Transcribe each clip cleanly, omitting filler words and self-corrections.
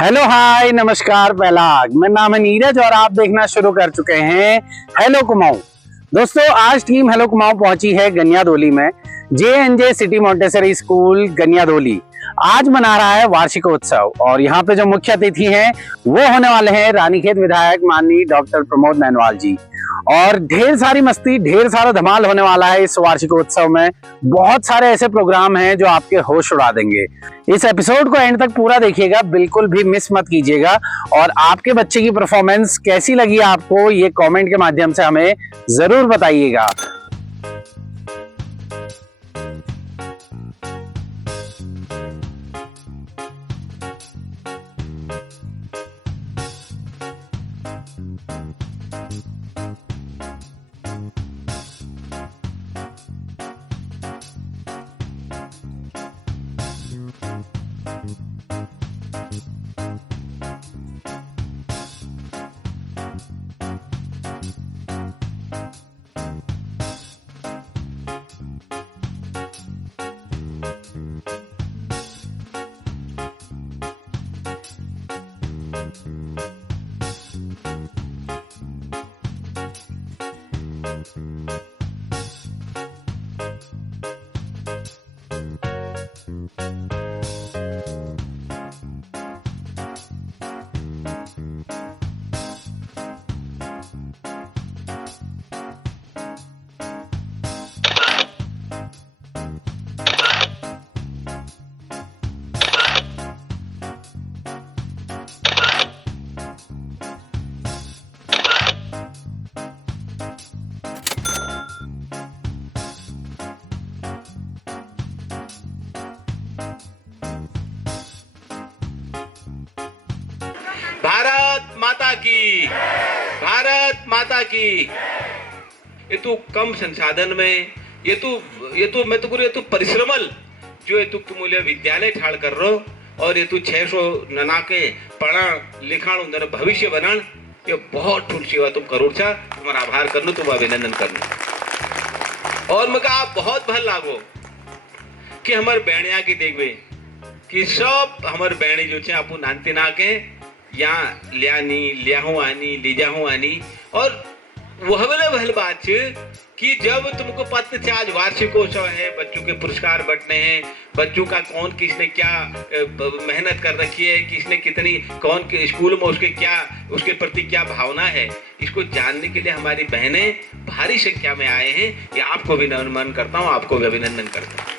Hello hi नमस्कार पहलाग, मेरा नाम है नीरज और आप देखना शुरू कर चुके हैं हेलो कुमाऊं। दोस्तों आज टीम हेलो कुमाऊं पहुंची है गनियादोली में। जे सिटी मोंटेसरी स्कूल गनियादोली आज मना रहा है वार्षिकोत्सव और यहाँ पे जो मुख्य अतिथि हैं वो होने वाले हैं रानीखेत विधायक माननीय डॉक्टर प्रमोद नैनवाल जी। और ढेर सारी मस्ती, ढेर सारा धमाल होने वाला है इस वार्षिकोत्सव में। बहुत सारे ऐसे प्रोग्राम हैं जो आपके होश उड़ा देंगे। इस एपिसोड को एंड तक पूरा देखिएगा, बिल्कुल भी मिस मत कीजिएगा। और आपके बच्चे की परफॉर्मेंस कैसी लगी आपको, ये कमेंट के माध्यम से हमें जरूर बताइएगा। भारत माता की, भारत माता की। ये तो कम संसाधन में ये तो मैं तो करूँ, ये तो परिश्रमल जो ये तो मूल्य विद्यालय ठाड़ कर रो और ये तो 600 नना के पढ़ा लिखाण उधर भविष्य बनाण, ये बहुत ठुल सेवा तुम करो छा। तुम्हारा आभार करनो, तुम अभिनंदन करनो। और मका आप बहुत भल लागो कि हमार बहनिया की देखबे कि सब हमार बहनी जो छे आपू नानती ना के यहाँ लियानी लियाहू आनी ले जाहू आनी। और वह भल बात कि जब तुमको पता थे आज वार्षिकोत्सव है, बच्चों के पुरस्कार बंटने हैं, बच्चों का कौन किसने क्या मेहनत कर रखी है, किसने कितनी कौन के स्कूल में उसके क्या उसके प्रति क्या भावना है, इसको जानने के लिए हमारी बहनें भारी संख्या में आए हैं। ये आपको भी नमन करता हूँ, आपको भी अभिनंदन करता हूँ।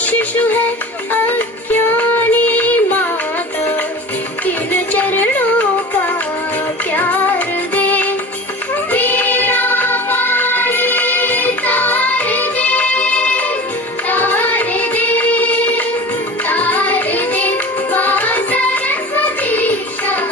शिशु है अज्ञानी माता, किन चरणों का प्यार दे। तेरा पानी तार दे, तार दे, तार दे। माँ सरस्वती शारदे,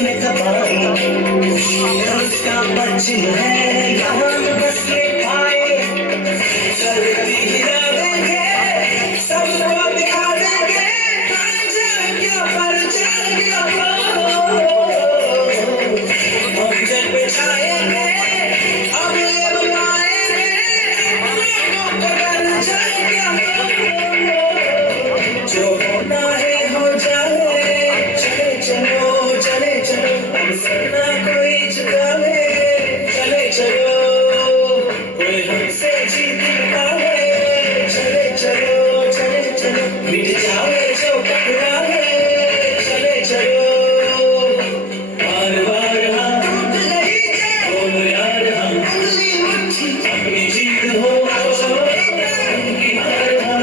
इसमें तबाही उसका पश्चिम है यहाँ बसने पाए चलती ही रहेंगे सबको दिखा देंगे पर जान क्या हम जल पे छाएंगे अब ये बुलाएंगे लोगों को कर जान क्या जो होना है हो जाए चले चलो ना कोई चुकावे चले चलो कोई हमसे जीत पावे चले चलो मिट जावे जो टकरावे चले चलो बार बार हम टूट नहीं जाए बोलो यार हम अपनी जीत हो उनकी हार हम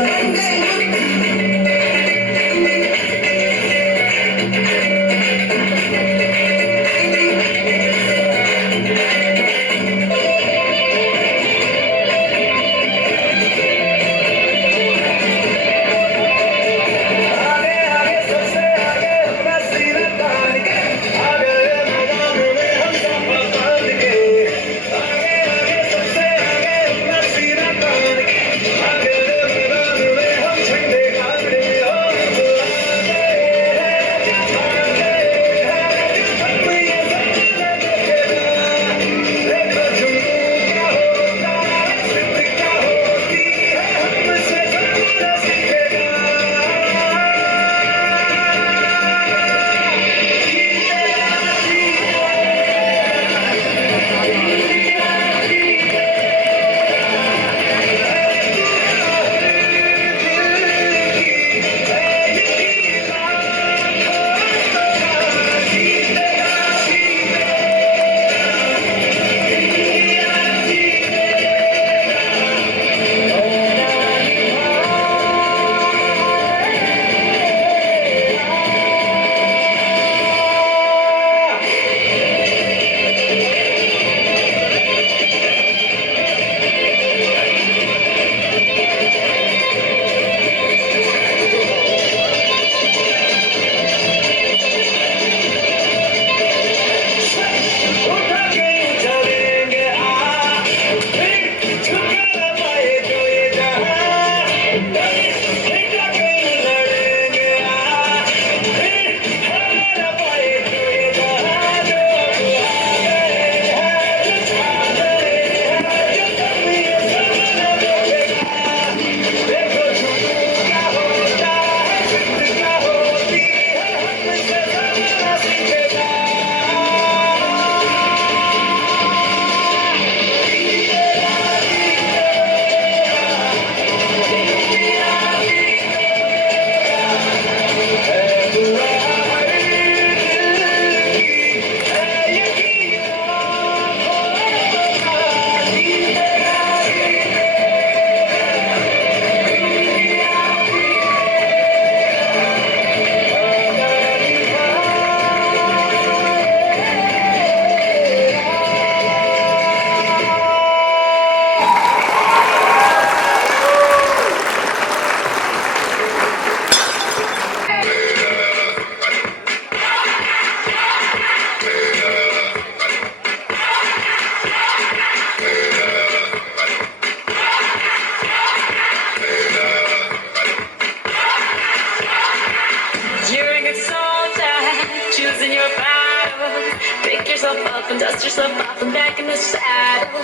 yourself up and dust yourself off and back in the saddle.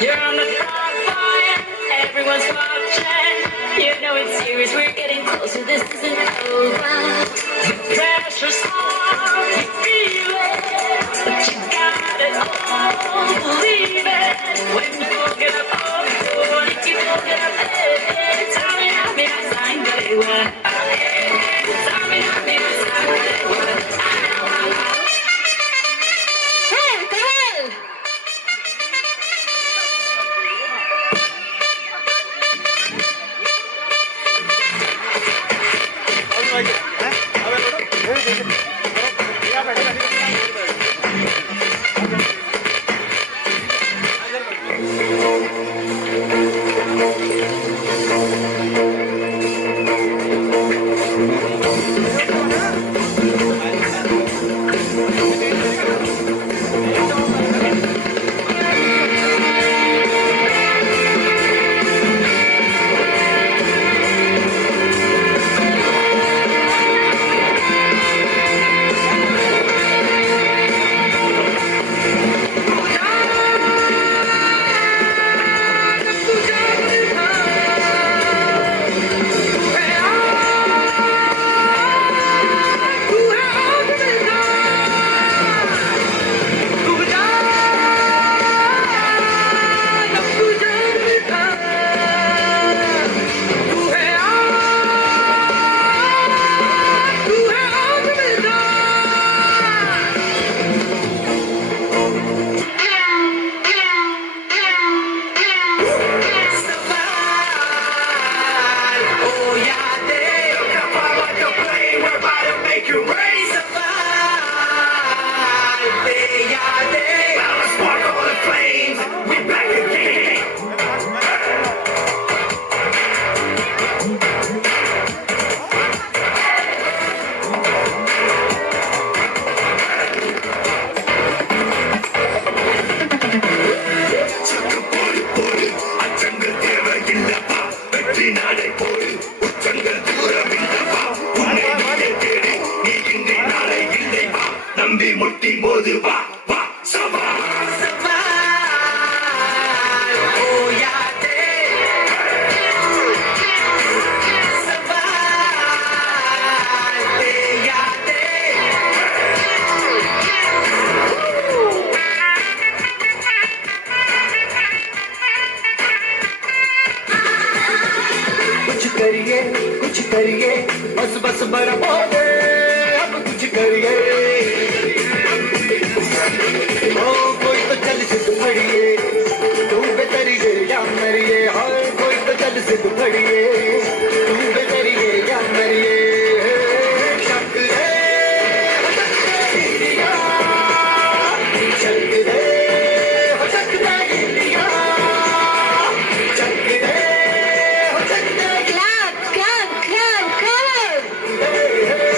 You're on the front line, everyone's watching. You know it's serious, we're getting closer, this isn't over. The pressure's on, you feel it, but you got it all, believe it. When you get up on the floor, if you get up, tell me how me, I'm good, what? Tell me how me, I'm good, what? தம்பி முட்டி மோது வா வா சவா कुछ करिए बस बस बर्बाद अब कुछ करिए ओ कोई तो चल सिद्ध खड़िए तू बेतरिए या मरिए हाय कोई तो चल सिद्ध खड़िए तू बेतरिए या मरिए शक रे शक रे शक रे इंडिया शक रे Clap, clap, clap, clap.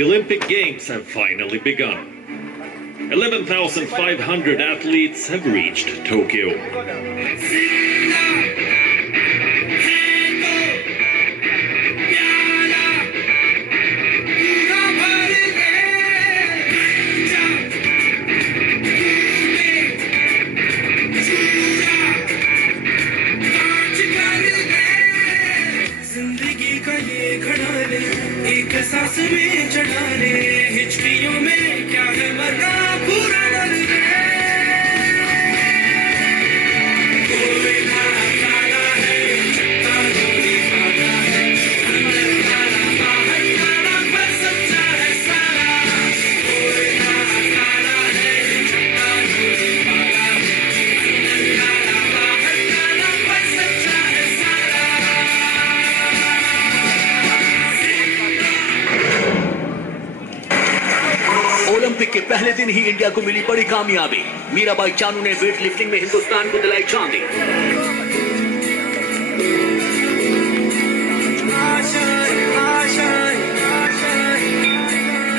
The Olympic Games have finally begun. 11,500 athletes have reached Tokyo. एक सांस में चढ़ा ले हिचकियों में क्या है मरना पूरा मर गए कोई ना काला है चट्टा जोड़ी काला है अंदर काला बाहर काला पर सच्चा है सारा कोई ना काला है चट्टा जोड़ी काला है अंदर काला बाहर काला पर सच्चा है सारा ओलंपिक के पहले दिन ही इंडिया को मिली बड़ी कामयाबी। मीराबाई चानू ने वेट लिफ्टिंग में हिंदुस्तान को दिलाई चांदी।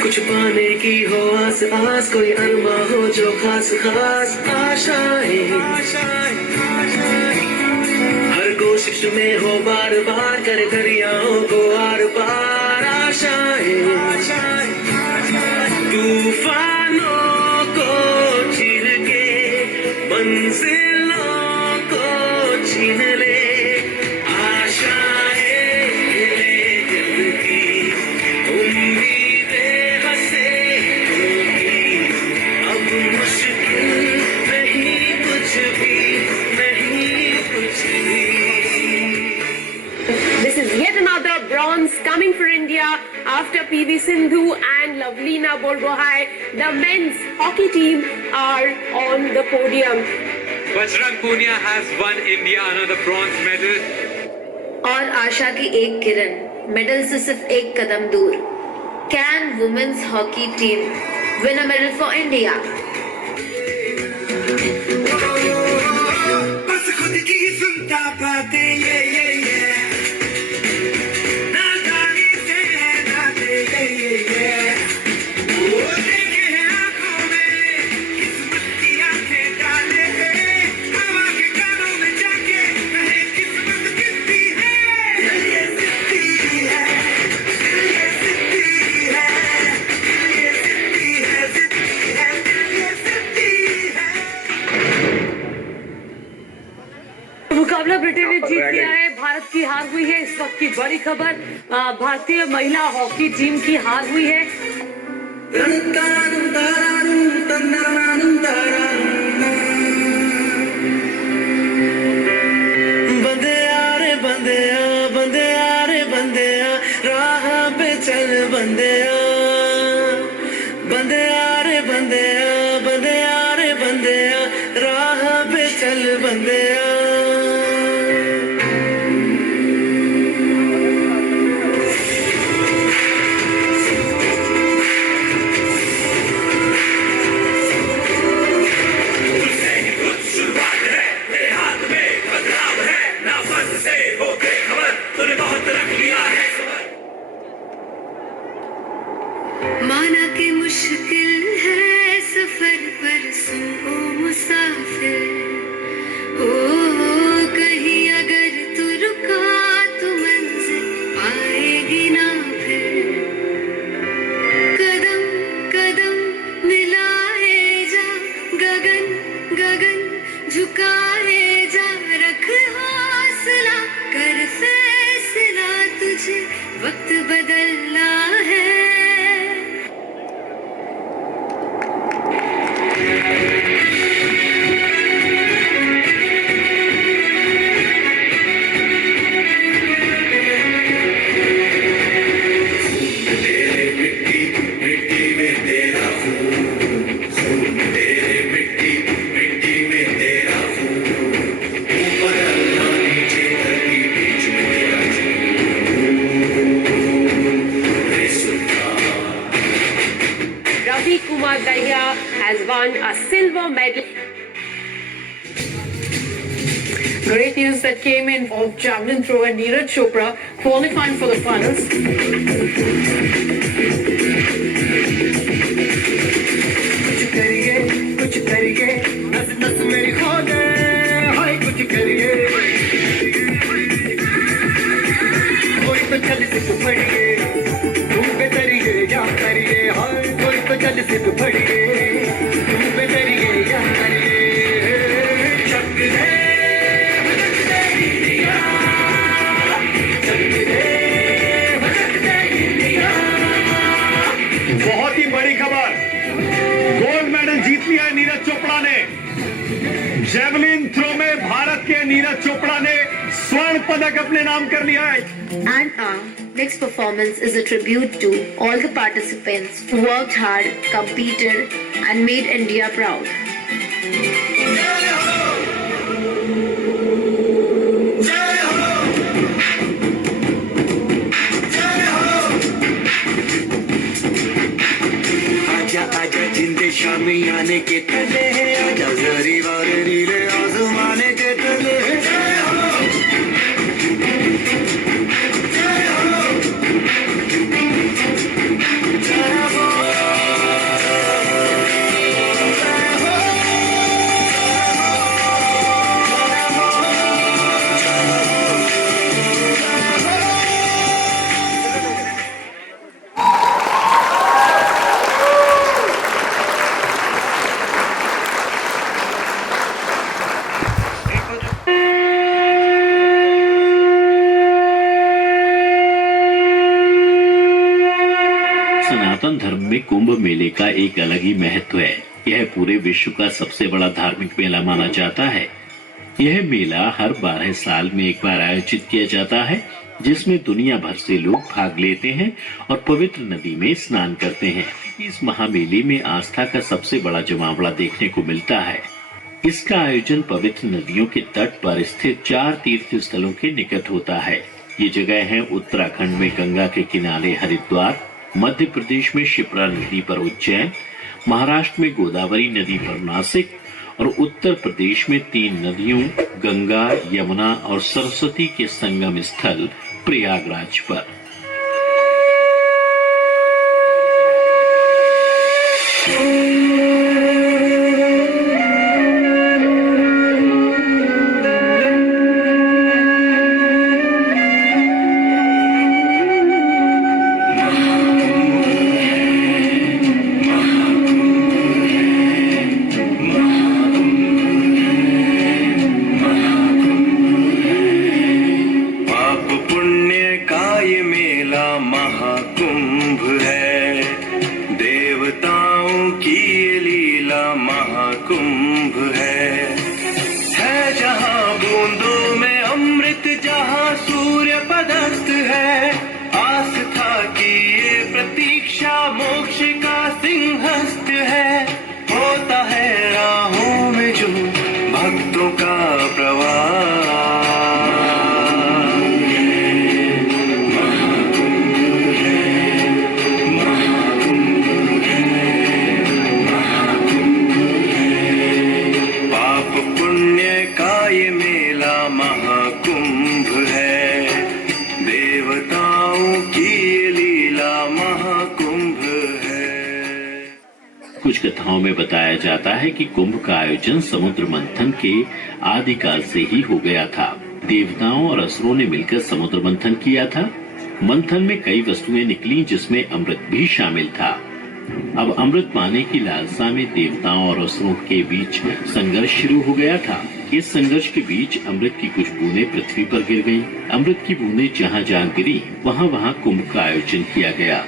कुछ पाने की हो आस आस कोई अरमा हो जो खास खास आशाएं हर कोशिश में हो बार बार करे दरियाओं को आर पार आशाएं तूफानों को चीर के मंजिलों को छीन ले आशाएं दिल की उम्मीदें हंसे होगी अब मुश्किल नहीं कुछ भी नहीं कुछ भी This is yet another bronze coming for India after PV Sindhu and Lavlina Borgohain. The men's hockey team are on the podium. Bajrang Punia has won India another bronze medal. और आशा की एक किरण मेडल से सिर्फ एक कदम दूर। Can women's hockey team win a medal for India? बस खुद की सुनता बातें ये ना गाने से नाते ये वो देखे हैं आंखों में किस्मत की आंखें डाले हवा के कानों में जाके कहे किस्मत कितनी है ये जिद्दी है ये जिद्दी है ये जिद्दी है जिद्दी है ये जिद्दी है मुकाबला ब्रिटेन ने जीत लिया है। भारत की हार हुई है। इस वक्त की बड़ी खबर, भारतीय महिला हॉकी टीम की हार हुई है। बंदिया रे बंदिया बंदिया रे बंदिया राह पे चल बंदिया बंदिया रे बंदिया बंदिया रे बंदिया राह पे चल बंदिया माना कि मुश्किल है सफर पर सुनो मुसाफिर ओ कहीं अगर तू रुका तो मंजिल आएगी ना फिर कदम कदम मिलाए जा गगन गगन झुकाए जा रख हौसला कर फैसला तुझे वक्त बदलना है Kumar Dahiya has won a silver medal. Great news that came in of javelin thrower Neeraj Chopra qualifying for the finals. बस मेरी खो दे हाय कुछ करिए कोई तो चल सिद्ध पड़िए तुम बेतरिए या करिए हाय कोई तो चल सिद्ध पड़िए तुम बेतरिए या करिए शक है बहुत ही बड़ी खबर, गोल्ड मेडल जीत लिया है नीरज चोपड़ा ने। जेवलिन थ्रो में भारत के नीरज चोपड़ा ने स्वर्ण पदक अपने नाम कर लिया है। And our next performance is a tribute to all the participants who worked hard, competed, and made India proud. आजा आजा जिंदे शामी आने के तले है आजा जरी वाले नीले आसमाने के तले है सनातन धर्म में कुंभ मेले का एक अलग ही महत्व है। यह पूरे विश्व का सबसे बड़ा धार्मिक मेला माना जाता है। यह मेला हर 12 साल में एक बार आयोजित किया जाता है, जिसमें दुनिया भर से लोग भाग लेते हैं और पवित्र नदी में स्नान करते हैं। इस महामेले में आस्था का सबसे बड़ा जमावड़ा देखने को मिलता है। इसका आयोजन पवित्र नदियों के तट पर स्थित 4 तीर्थ स्थलों के निकट होता है। ये जगह है उत्तराखंड में गंगा के किनारे हरिद्वार, मध्य प्रदेश में शिप्रा नदी पर उज्जैन, महाराष्ट्र में गोदावरी नदी पर नासिक और उत्तर प्रदेश में 3 नदियों गंगा, यमुना और सरस्वती के संगम स्थल प्रयागराज पर। कुछ कथाओं में बताया जाता है कि कुंभ का आयोजन समुद्र मंथन के आदिकाल से ही हो गया था। देवताओं और असुरों ने मिलकर समुद्र मंथन किया था। मंथन में कई वस्तुएं निकली, जिसमें अमृत भी शामिल था। अब अमृत पाने की लालसा में देवताओं और असुरों के बीच संघर्ष शुरू हो गया था। इस संघर्ष के बीच अमृत की कुछ बूंदें पृथ्वी पर गिर गईं। अमृत की बूंदें जहाँ जहाँ गिरी, वहाँ वहाँ कुंभ का आयोजन किया गया।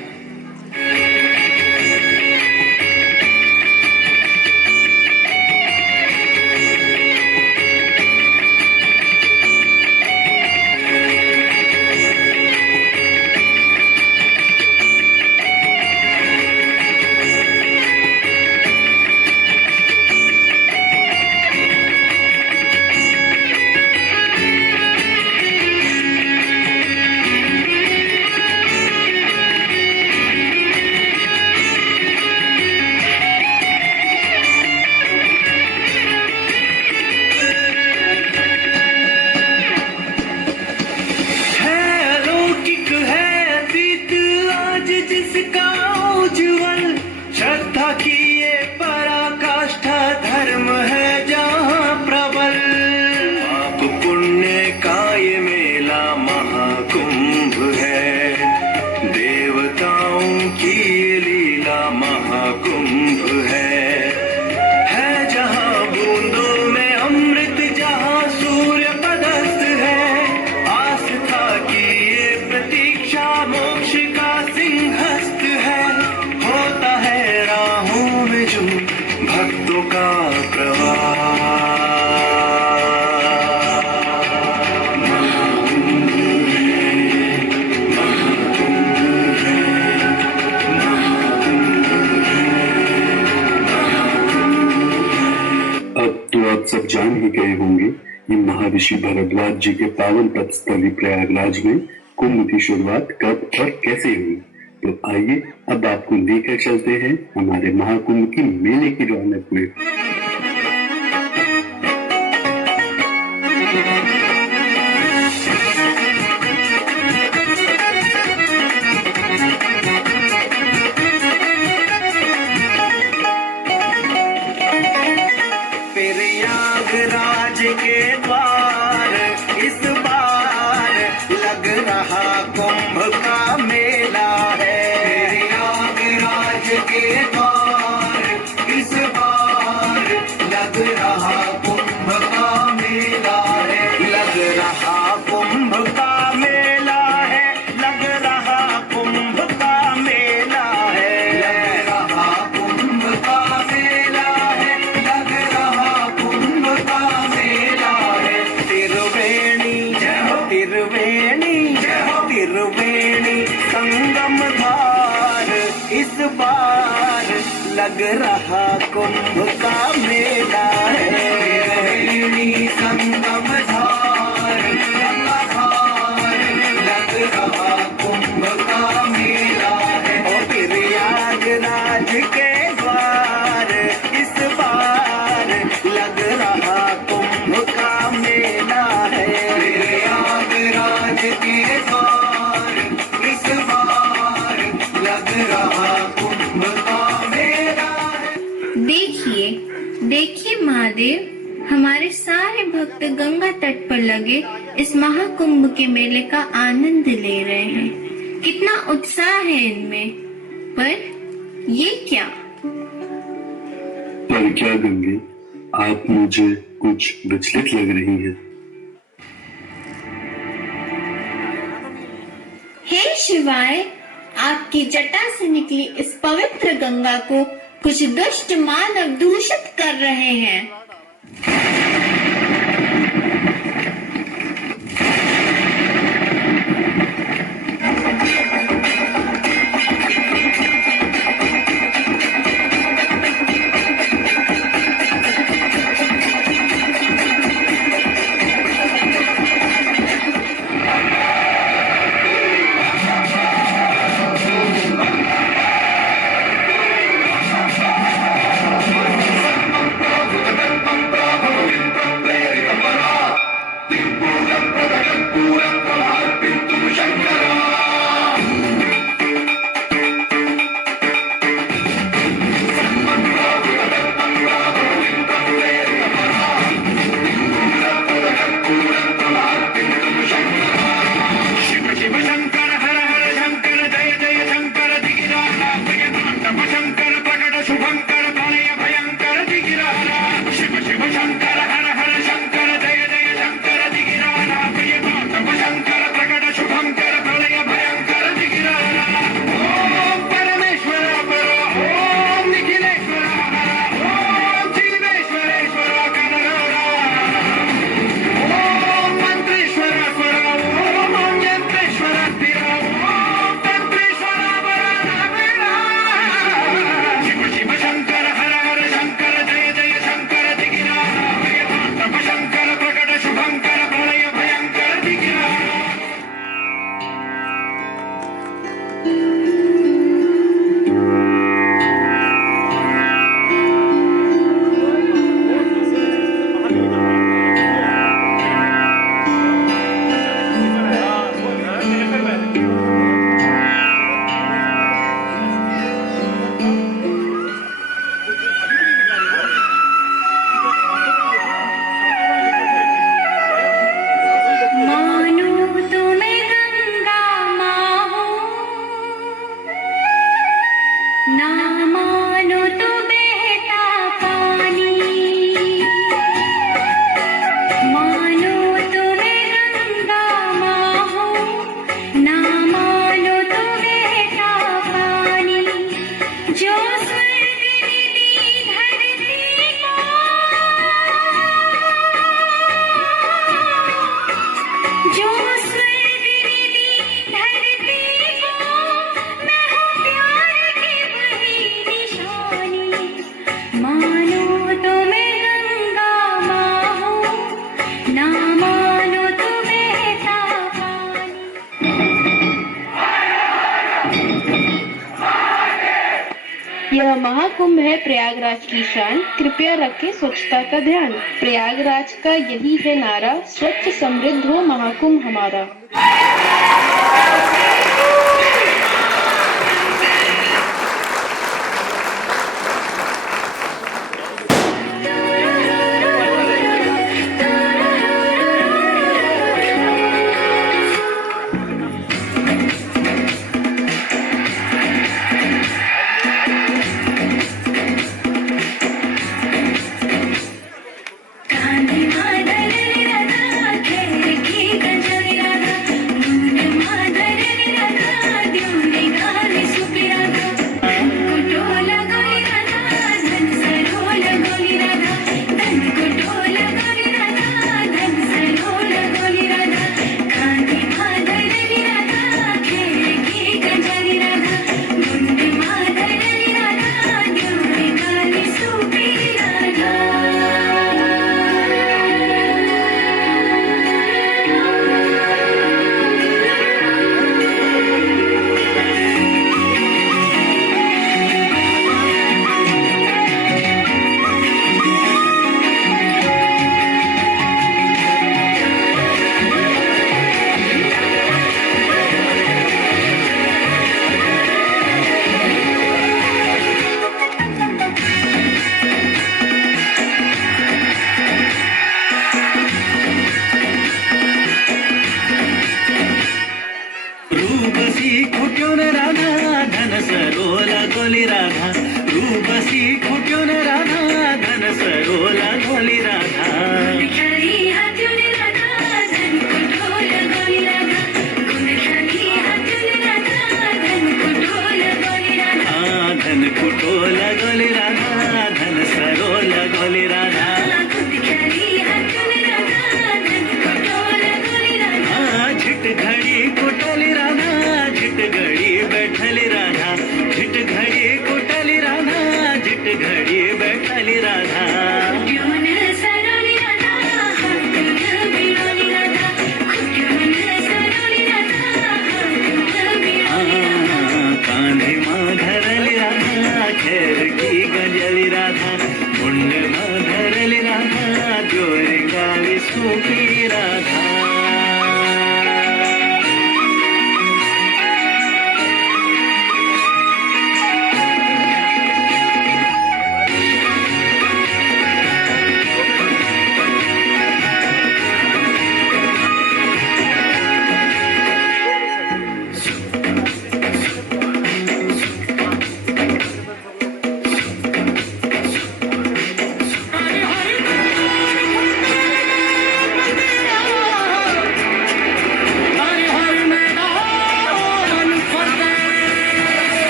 सब जान ही गए होंगे कि महर्षि भरद्वाज जी के पावन पथस्थली प्रयागराज में कुंभ की शुरुआत कब और कैसे हुई। तो आइए अब आपको लेकर चलते हैं हमारे महाकुंभ की मेले की रौनक में। प्रयागराज के द्वार इस बार लग रहा कुंभ का मेला है। प्रयागराज के द्वार इस बार लग रहा कुंभ का मेला है। लग रहा कुंभ का मेला है। लग रहा कुंभ का मेला है। लग रहा कुंभ का मेला है। लग रहा कुंभ का मेला है। त्रिवेणी जय हो, त्रिवेणी जय हो, त्रिवेणी संगम द्वार इस बार लग रहा कुंभ का मेला है। त्रिवेणी संगम द्वार लग रहा कुंभ का मेला है। और प्रयागराज के द्वार इस बार लग रहा कुंभ का मेला है। प्रयागराज के द्वार इस बार लग रहा कुंभ का मेला है। देखिए देखिए महादेव, हमारे सारे भक्त गंगा तट पर लगे इस महाकुंभ के मेले का आनंद ले रहे हैं। कितना उत्साह है इनमें। पर ये क्या? पर क्या गंगे, आप मुझे कुछ विचलित लग रही हैं। हे शिवाय, आपकी जटा से निकली इस पवित्र गंगा को कुछ दुष्ट मानव दूषित कर रहे हैं। यह महाकुंभ है प्रयागराज की शान, कृपया रखें स्वच्छता का ध्यान। प्रयागराज का यही है नारा, स्वच्छ समृद्ध हो महाकुंभ हमारा।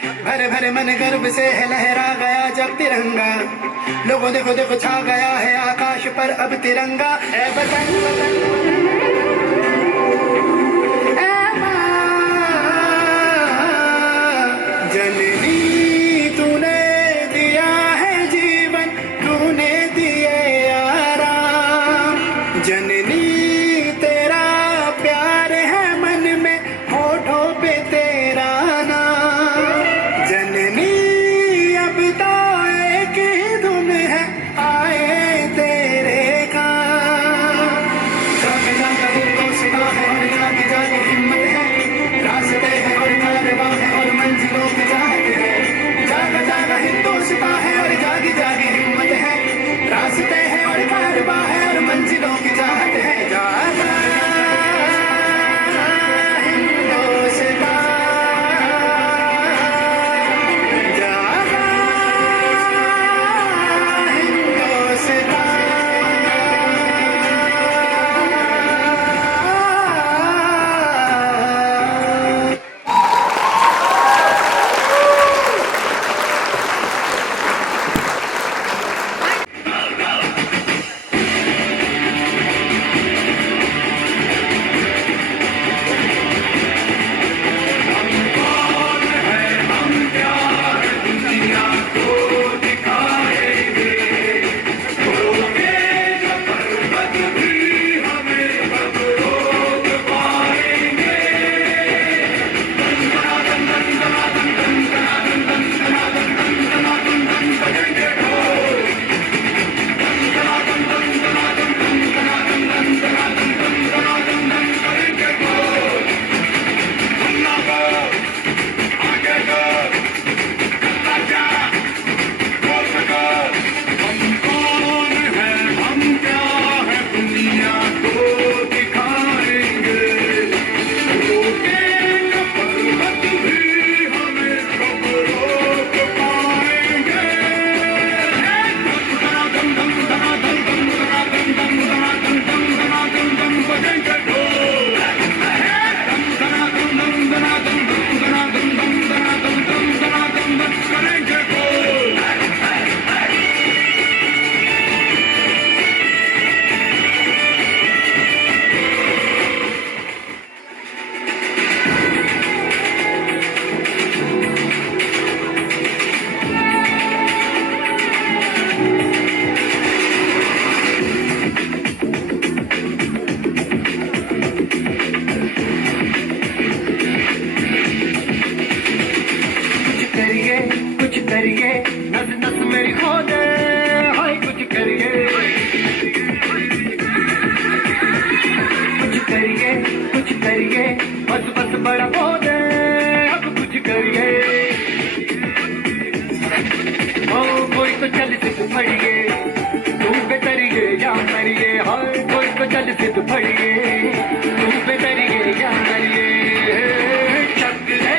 भरे भरे मन गर्व से है लहरा गया जब तिरंगा, लोगों देखो देखो छा गया है आकाश पर अब तिरंगा। ए वतन वतन ए माँ जननी, तूने दिया है जीवन, तूने दिए आराम। जननी तेरा प्यार है मन में, होठों पे तेरा नाम। जननी अब तो एक ही धुन है, आए तेरे काम। जागे जागे हिंदुस्तां है और जागे जागे हिम्मत है, रास्ते हैं और कारवां है और मंजिलों की चाहत है। जागा जागा हिंदुस्तां है और जागी जागी हिम्मत है, रास्ते हैं और कारवां है और मंजिलों की चाहत है। जागा हिंदुस्तां, जागा हिंदुस्तां। कुछ करिए, नस नस मेरी खो दे, हाय कुछ करिए। कुछ करिए, बस बस बड़ा खो दे, अब कुछ करिए। ओ कोई तो चल सिद्ध फड़िए, तू बेतरिए या मरिए। हाय कोई तो चल सिद्ध फड़िए, तू बेतरिए या मरिए। चक दे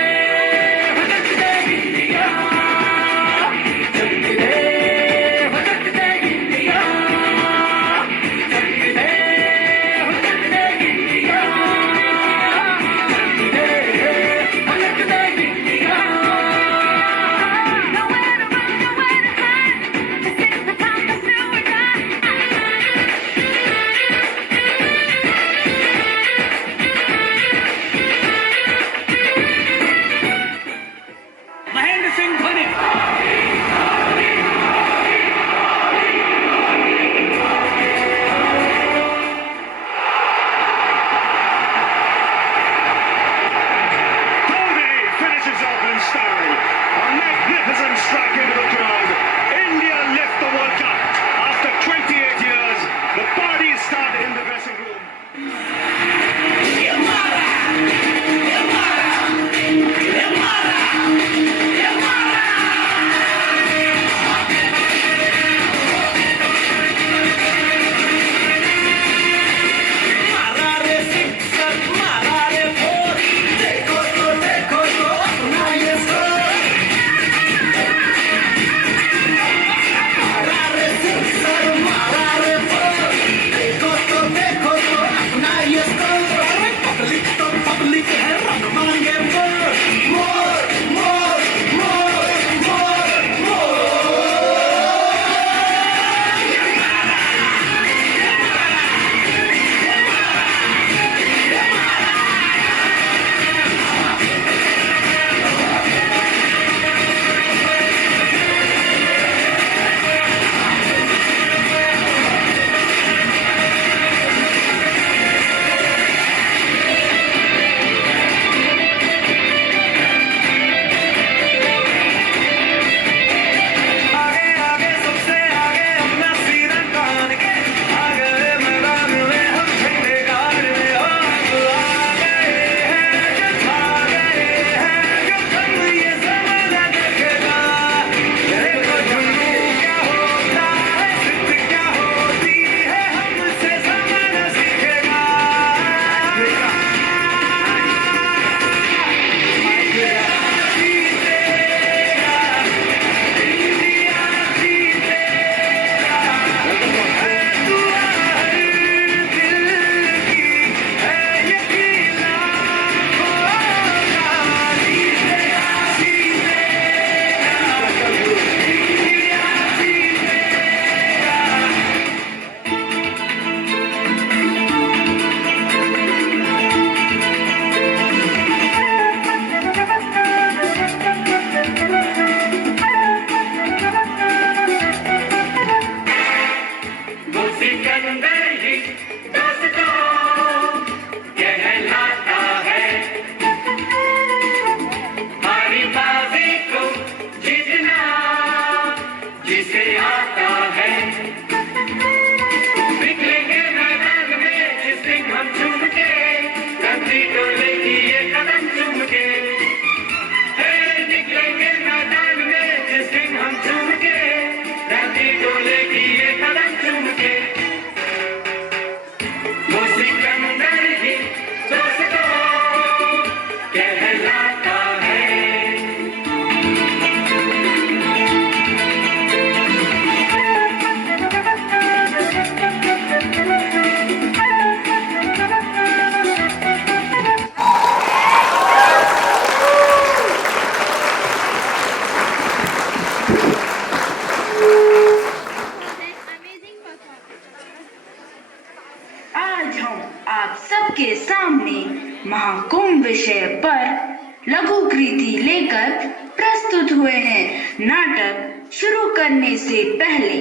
महाकुंभ विषय पर लघु कृति लेकर प्रस्तुत हुए हैं। नाटक शुरू करने से पहले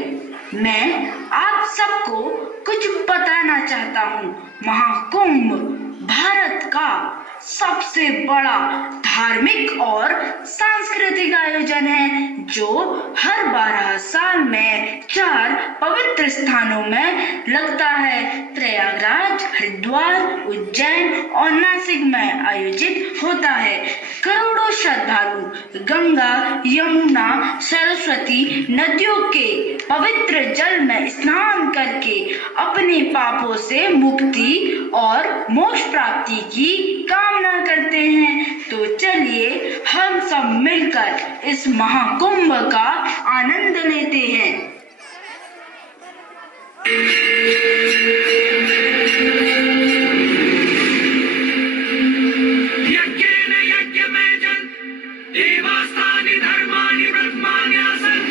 मैं आप सबको कुछ बताना चाहता हूँ। महाकुंभ भारत का सबसे बड़ा धार्मिक और सांस्कृतिक आयोजन है जो हर 12 साल में 4 पवित्र स्थानों में लगता है। प्रयागराज, हरिद्वार, उज्जैन और नासिक में आयोजित होता है। करोड़ों श्रद्धालु गंगा, यमुना, सरस्वती नदियों के पवित्र जल में स्नान करके अपने पापों से मुक्ति और मोक्ष प्राप्ति की कामना करते हैं। तो चलिए हम सब मिलकर इस महाकुंभ का आनंद लेते हैं। यज्ञेन यज्ञमेजन् देवास्तानि धर्माणि ब्रह्माण्यासन्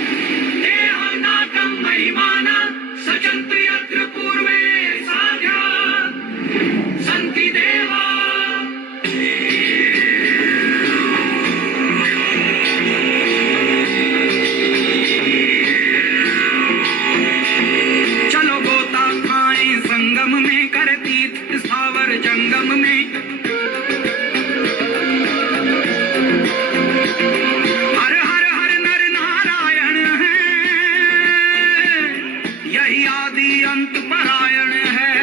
देहानाकं महिमाना सचन्तु यत्र पूर्वे साध्या सन्ति देवा। चलो गोता खाएं संगम में, कर तीर्थ स्थावर जंगम में। हर हर हर नर नारायण है, यही आदि अंत परायण है।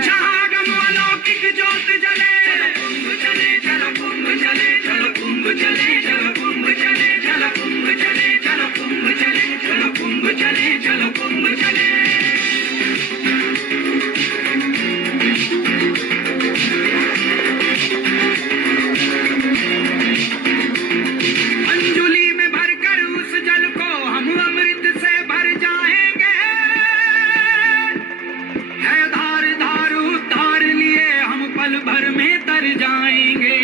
जहाँ गम अलौकिक ज्योत जले, कुंभ चले चलो कुंभ चले चलो कुंभ चले चलो कुंभ चले चलो कुंभ चले चलो कुंभ चले चलो कुंभ चले चलो कुंभ चले। अंजुली में भरकर उस जल को हम अमृत से भर जाएंगे। है धार धार उतार लिए हम पल भर में तर जाएंगे।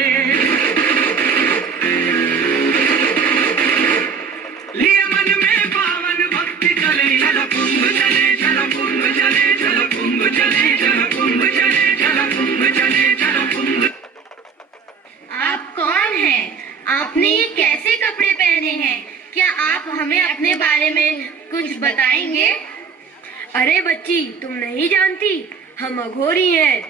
लिए मन में पावन भक्ति चले चलो कुंभ चले चलो कुंभ चले चलो कुंभ चले चलो कुंभ चले चलो कुंभ चले चलो कुंभ। आप कौन हैं? आपने ये कैसे कपड़े पहने हैं? क्या आप हमें अपने बारे में कुछ बताएंगे? अरे बच्ची, तुम नहीं जानती, हम अघोरी हैं।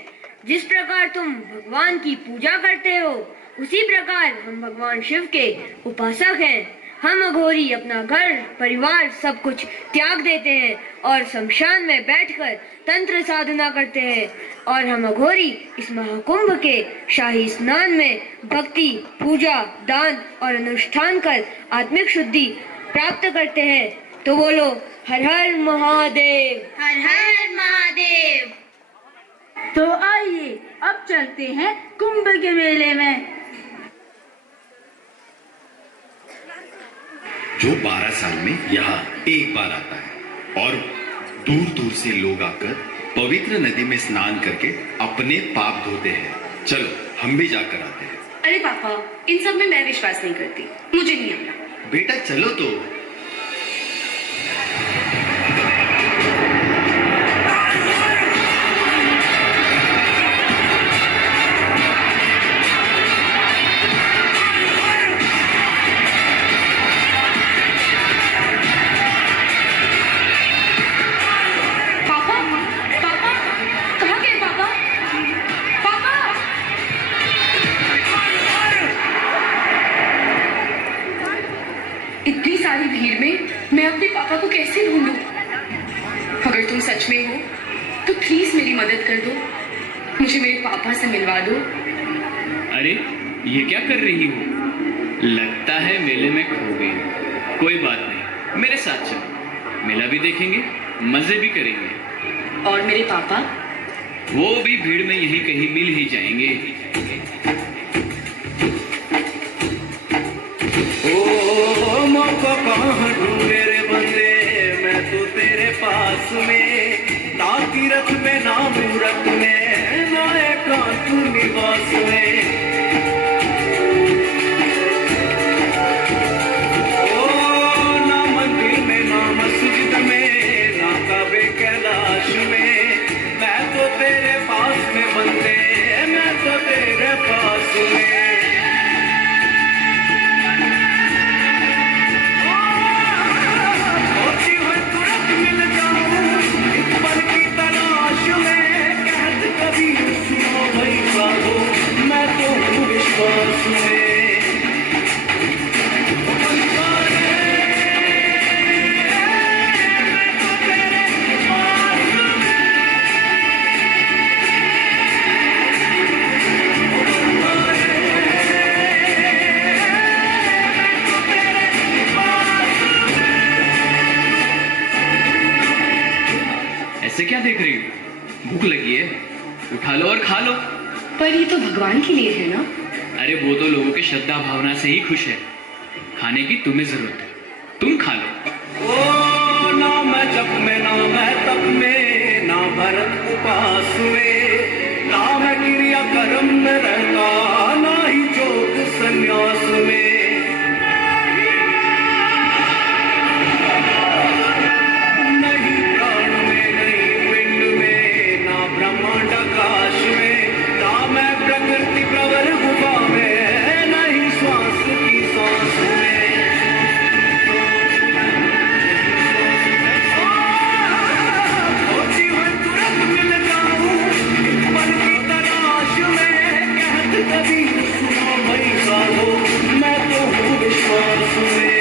जिस प्रकार तुम भगवान की पूजा करते हो उसी प्रकार हम भगवान शिव के उपासक हैं। हम अघोरी अपना घर परिवार सब कुछ त्याग देते हैं और शमशान में बैठकर तंत्र साधना करते हैं। और हम अघोरी इस महाकुंभ के शाही स्नान में भक्ति, पूजा, दान और अनुष्ठान कर आत्मिक शुद्धि प्राप्त करते हैं। तो बोलो हर हर महादेव। हर हर महादेव। तो आइए अब चलते हैं कुंभ के मेले में। जो 12 साल में यहाँ एक बार आता है और दूर दूर से लोग आकर पवित्र नदी में स्नान करके अपने पाप धोते हैं। चलो हम भी जाकर आते हैं। अरे पापा, इन सब में मैं विश्वास नहीं करती, मुझे नहीं आना। बेटा चलो तो। इतनी सारी भीड़ में मैं अपने पापा को कैसे ढूंढूं? अगर तुम सच में हो तो प्लीज मेरी मदद कर दो, मुझे मेरे पापा से मिलवा दो। अरे ये क्या कर रही हो? लगता है मेले में खो गई। कोई बात नहीं, मेरे साथ चलो, मेला भी देखेंगे, मजे भी करेंगे। और मेरे पापा? वो भी भीड़ में यहीं कहीं मिल ही जाएंगे। ओ मौका कहाँ ढूंढे रे बंदे, मैं तो तेरे पास में, ना तीरथ में ना मूरत में, ना एकांत निवास में। ओ ना मंदिर में ना मस्जिद में, ना काबे कैलाश में, मैं तो तेरे पास में बंदे। लो और खा लो। पर ये तो भगवान के लिए है ना। अरे वो तो लोगों की श्रद्धा भावना से ही खुश है, खाने की तुम्हें जरूरत है, तुम खा लो। ओ ना मैं जप में, ना मैं तप में, ना भरत उपास में, ना मैं क्रिया कर्म में रहता, ना ही योग संन्यास में। नहीं प्राण में, नहीं पिंड में, ना ब्रह्मांड आकाश में, ना मैं प्रकृति प्रवर गुफा में, नहीं श्वास की सांस में। कभी सुनो भाई सालो, मैं तो हूँ विश्वास में।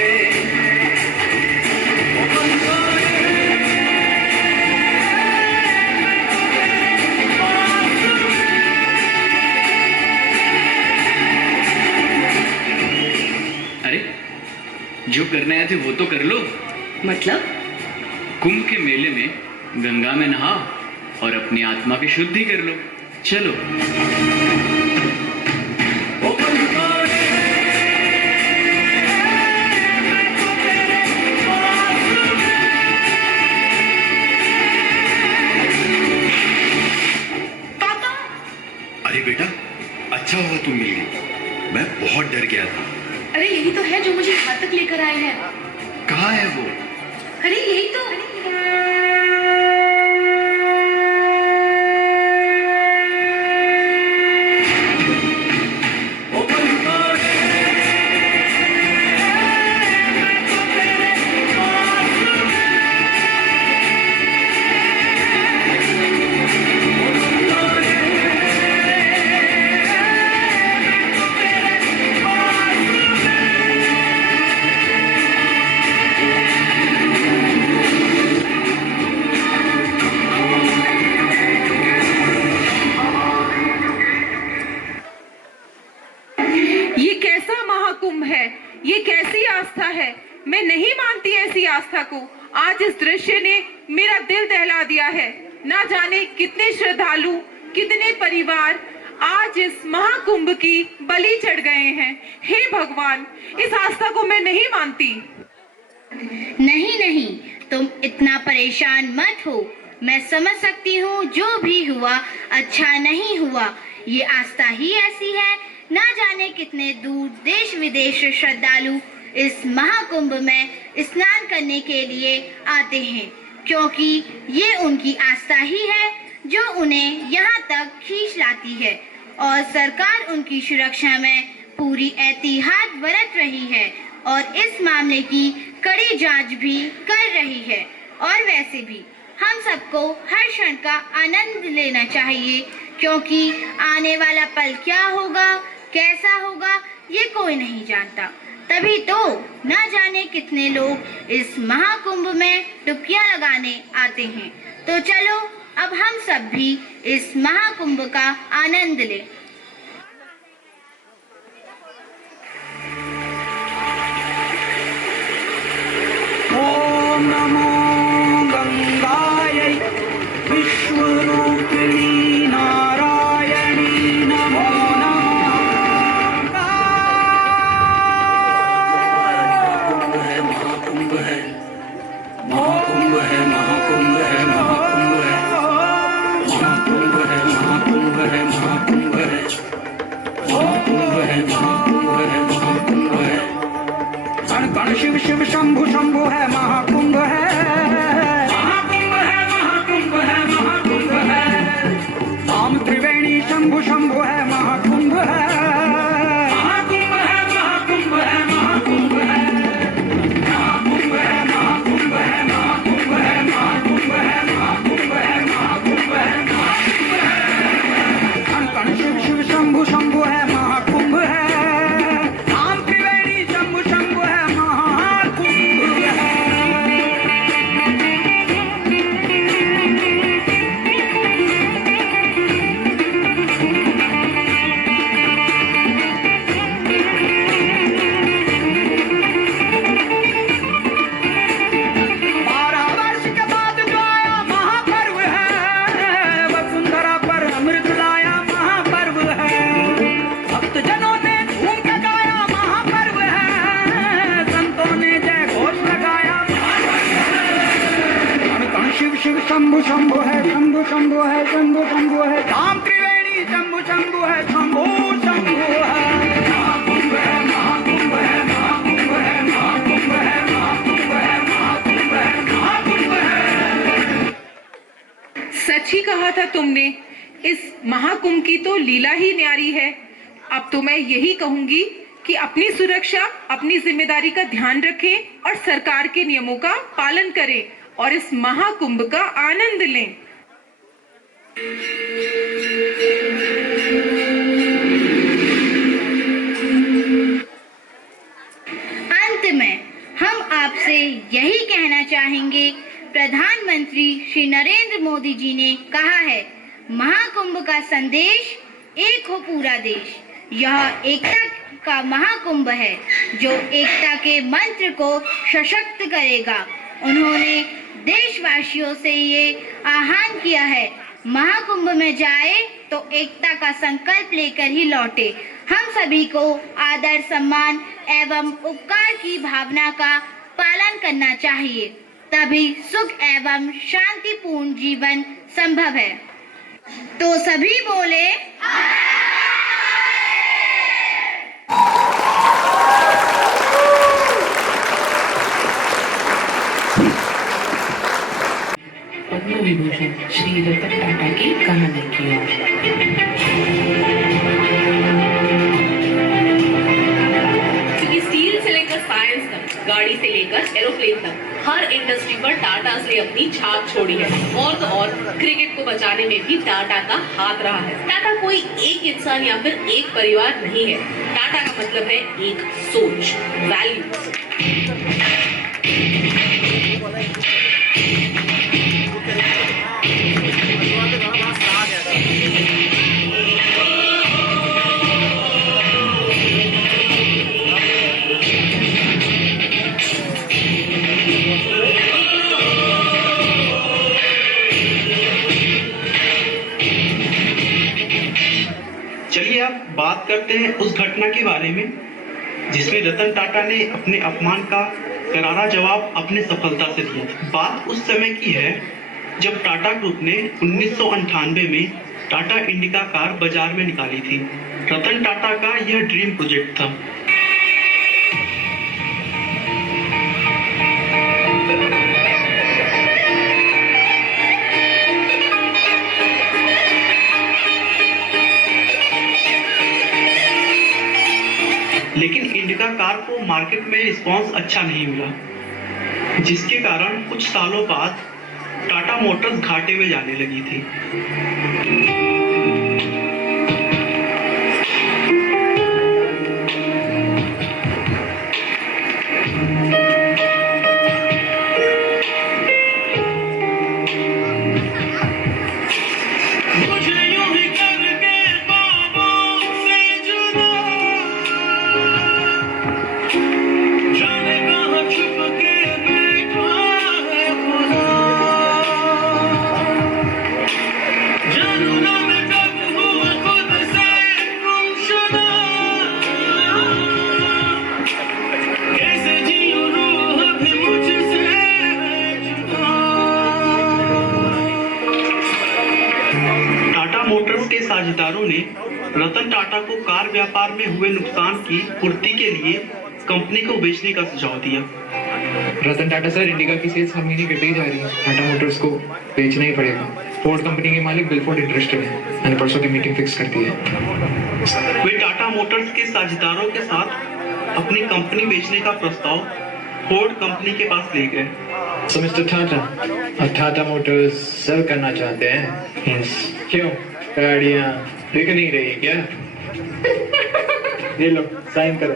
अरे जो करने आए थे वो तो कर लो। मतलब? कुंभ के मेले में गंगा में नहाओ और अपनी आत्मा की शुद्धि कर लो। चलो। अरे बेटा, अच्छा हुआ तुम मिल गई, मैं बहुत डर गया था। अरे यही तो है जो मुझे यहाँ तक लेकर आए हैं। कहाँ है वो? अरे यही तो। ये कैसी आस्था है। मैं नहीं मानती ऐसी आस्था को। आज इस दृश्य ने मेरा दिल दहला दिया है। ना जाने कितने श्रद्धालु, कितने परिवार आज इस महाकुंभ की बलि चढ़ गए हैं। हे भगवान, इस आस्था को मैं नहीं मानती। नहीं नहीं, तुम इतना परेशान मत हो। मैं समझ सकती हूँ जो भी हुआ अच्छा नहीं हुआ। ये आस्था ही ऐसी है। ना जाने कितने दूर देश विदेश से श्रद्धालु इस महाकुंभ में स्नान करने के लिए आते हैं, क्योंकि ये उनकी आस्था ही है जो उन्हें यहाँ तक खींच लाती है। और सरकार उनकी सुरक्षा में पूरी एहतियात बरत रही है और इस मामले की कड़ी जांच भी कर रही है। और वैसे भी हम सबको हर क्षण का आनंद लेना चाहिए, क्योंकि आने वाला पल क्या होगा, कैसा होगा, ये कोई नहीं जानता। तभी तो न जाने कितने लोग इस महाकुंभ में डुबकियां लगाने आते हैं। तो चलो अब हम सब भी इस महाकुंभ का आनंद लें। ओम नमो गंगायै विश्वरूपिणी नारायणी नमो शिव शिव शंभु शंभु है, महाकुंभ है, महाकुंभ है, महाकुंभ है, महाकुंभ है। राम त्रिवेणी शंभु शंभु है, महाकुंभ है, महाकुंभ है, महाकुंभ है, महाकुंभ है, महाकुंभ है, महाकुंभ है, महाकुंभ है, महाकुंभ है, महाकुंभ है, महाकुंभ है, महाकुंभ है। कण कण शिव शिव शंभु शंभु है, महाकुंभ है। शंभु शंभु है, शंभु शंभु है, धाम त्रिवेणी शंभु शंभु है, शंभु शंभु है। महाकुंभ है, महाकुंभ है, महाकुंभ है, महाकुंभ है, महाकुंभ है, महाकुंभ है, महाकुंभ है। सच ही कहा था तुमने, इस महाकुंभ की तो लीला ही न्यारी है। अब तो मैं यही कहूंगी कि अपनी सुरक्षा, अपनी जिम्मेदारी का ध्यान रखें और सरकार के नियमों का पालन करें और इस महाकुंभ का आनंद लें। अंत में हम आपसे यही कहना चाहेंगे, प्रधानमंत्री श्री नरेंद्र मोदी जी ने कहा है, महाकुंभ का संदेश एक हो पूरा देश। यह एकता का महाकुंभ है जो एकता के मंत्र को सशक्त करेगा। उन्होंने देशवासियों से ये आह्वान किया है, महाकुंभ में जाए तो एकता का संकल्प लेकर ही लौटे। हम सभी को आदर, सम्मान एवं उपकार की भावना का पालन करना चाहिए, तभी सुख एवं शांतिपूर्ण जीवन संभव है। तो सभी बोले पद्म विभूषण श्री रतन टाटा की कहानी की ओर। क्योंकि स्टील से लेकर साइंस तक, गाड़ी से लेकर एरोप्लेन तक, हर इंडस्ट्री पर टाटा ने अपनी छाप छोड़ी है। और तो और क्रिकेट को बचाने में भी टाटा का हाथ रहा है। टाटा कोई एक इंसान या फिर एक परिवार नहीं है। टाटा का मतलब है एक सोच, वैल्यू। चलिए अब बात करते हैं उस घटना के बारे में जिसमें रतन टाटा ने अपने अपमान का करारा जवाब अपने सफलता से दिया। बात उस समय की है जब टाटा ग्रुप ने 1998 में टाटा इंडिका कार बाजार में निकाली थी। रतन टाटा का यह ड्रीम प्रोजेक्ट था। लेकिन इंडिका कार को मार्केट में रिस्पांस अच्छा नहीं मिला, जिसके कारण कुछ सालों बाद टाटा मोटर्स घाटे में जाने लगी थी। साझेदारों ने रतन टाटा को कार व्यापार में हुए नुकसान की पूर्ति के लिए कंपनी को बेचने का सुझाव दिया। रतन टाटा सर, इंडिका की सेल्स हर महीने घटती जा रही है। टाटा मोटर्स को बेचना ही पड़ेगा। फोर्ड कंपनी के मालिक बिलफोर्ड इंटरेस्टेड है। मैंने परसों की मीटिंग फिक्स कर दी है। वे टाटा मोटर्स के साझेदारों के साथ अपनी कंपनी बेचने का प्रस्ताव फोर्ड कंपनी के पास ले गए। So Mr. Tata, अब टाटा मोटर्स सेल करना चाहते हैं? Yes. क्यों? गाड़ियाँ बिक नहीं रही क्या? ये लो, साइन करो।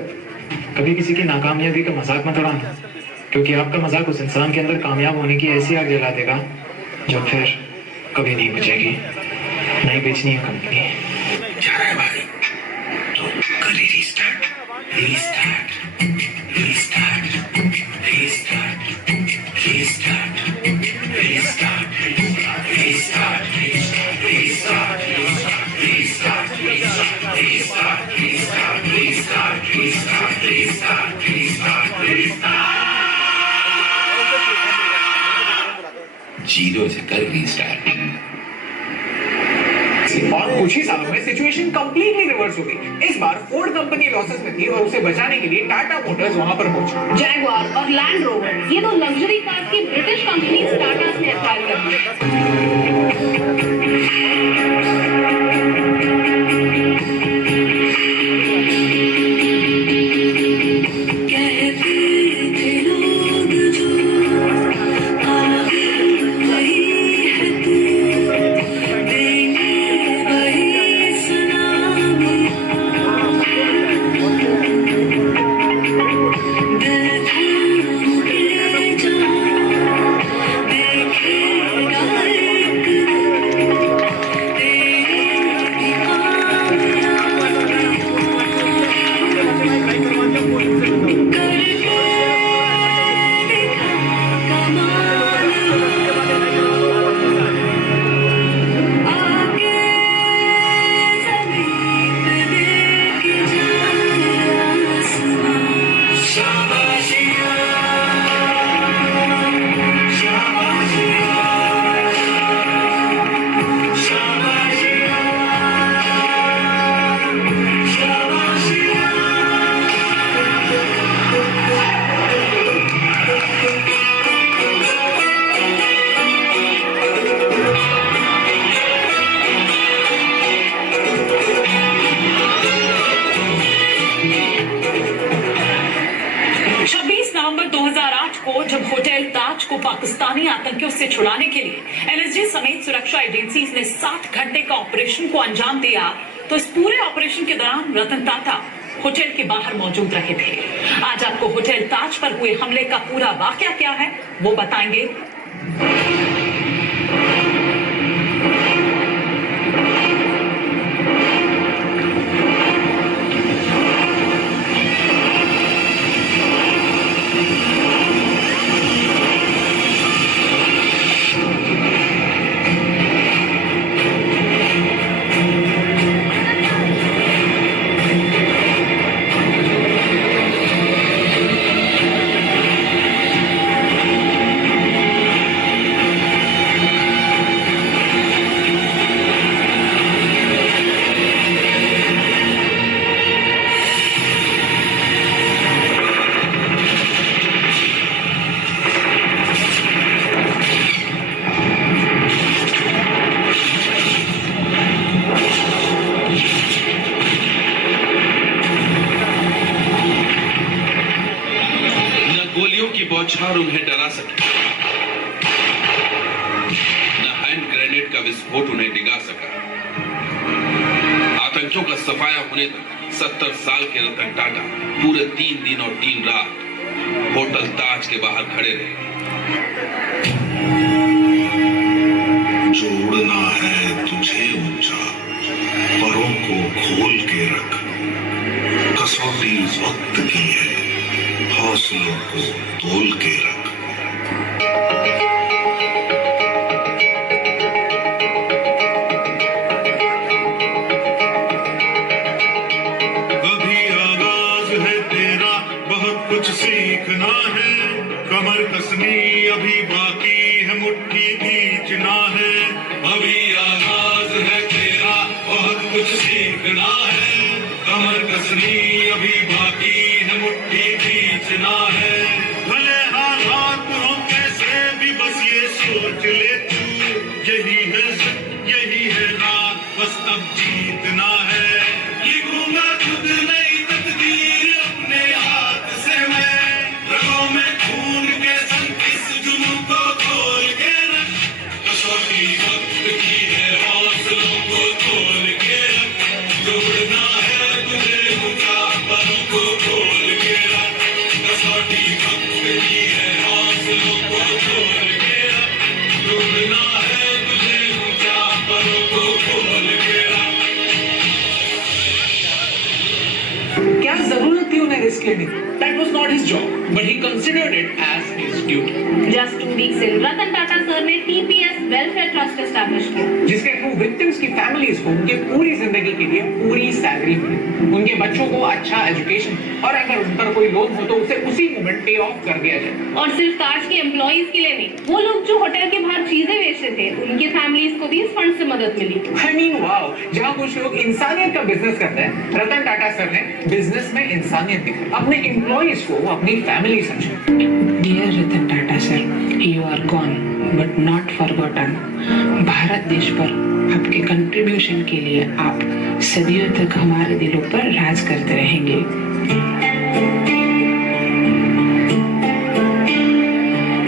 कभी किसी की नाकामयाबी का मजाक मत उड़ाना, क्योंकि आपका मजाक उस इंसान के अंदर कामयाब होने की ऐसी आग जला देगा जो फिर कभी नहीं बुझेगी। नहीं बेचनी है कंपनी। जा रहा है भाई, तो कर restart, restart, restart, restart, restart, restart, restart, restart, restart, restart, restart, restart, restart, restart, restart, restart. Zero से कर रीस्टार्टिंग, कुछ ही सालों में सिचुएशन कंप्लीटली रिवर्स हो गई। इस बार फोर्ड कंपनी लॉसेस में थी और उसे बचाने के लिए टाटा मोटर्स वहां पर पहुंची। जैगुआर और लैंड रोवर, ये दो लग्जरी कार की ब्रिटिश कंपनी टाटा ने एक्वायर कर ली। पाकिस्तानी आतंकियों से छुड़ाने के लिए एनएसजी समेत सुरक्षा एजेंसीज ने 60 घंटे का ऑपरेशन को अंजाम दिया, तो इस पूरे ऑपरेशन के दौरान रतन टाटा होटल के बाहर मौजूद रहे थे। आज आपको होटल ताज पर हुए हमले का पूरा वाकया क्या है वो बताएंगे। बौछार उन्हें डरा सके, न हैंड ग्रेनेड का विस्फोट उन्हें डिगा सका। आतंकियों का सफाया होने तक 70 साल के रतन टाटा पूरे 3 दिन और 3 रात होटल ताज के बाहर खड़े रहे। जो उड़ना है तुझे ऊंचा, परों को खोल के रख, कसौटी वक्त की है, हौसलों को तोल के रख। अभी आगाज है तेरा, बहुत कुछ सीखना है, कमर कसनी अभी बाकी है, मुट्ठी खींचना है। अभी आगाज है तेरा, बहुत कुछ सीखना है, कमर कसनी अभी बाकी है, मुट्ठी खींचना है। भले हालात हो कैसे भी बस ये सोच ले तू, यही है रात, बस अब जीतना है। लिखूंगा खुद नई तकदीर अपने हाथ से मैं, रगों में खून के संग इस जुनून को खोल के रख, कसौटी वक्त की है, हौसलों को तोल के रख। जो उड़ना है तुझे ऊंचा, परों को खोल के रख, कसौटी वक्त की है, हौसलों को तोल के रख। जो उड़ना है तुझे ऊंचा, परों को खोल के रख। क्या जरूरत थी उन्हें रिस्क लेने? That was not not his job, but he considered it as his duty. Just 2 weeks in, Ratan Tata sir ने TPS Welfare Trust establish किया, जिसके थ्रू विक्टिम्स की फैमिलीज को उनके पूरी जिंदगी के लिए पूरी सैलरी मिले, उनके बच्चों को अच्छा एजुकेशन, और अगर उन पर कोई लोन हो तो उसे उसी मोमेंट पे ऑफ कर दिया जाए। और सिर्फ ताज के एम्प्लॉइज के लिए नहीं, वो लोग जो होटल के बाहर चीजें बेचते थे, उनकी फैमिलीज को भी इस फंड से मदद मिली। I mean, wow, जहाँ कुछ लोग इंसानियत का बिजनेस करते हैं, रतन टाटा सर ने बिजनेस में इंसानियत दिखाई, अपने एम्प्लॉइज को अपनी फैमिली समझे। Dear Ratan Tata sir, you are gone but not forgotten. Bharat देश पर आपके कंट्रीब्यूशन के लिए आप सदियों तक हमारे दिलों पर राज करते रहेंगे।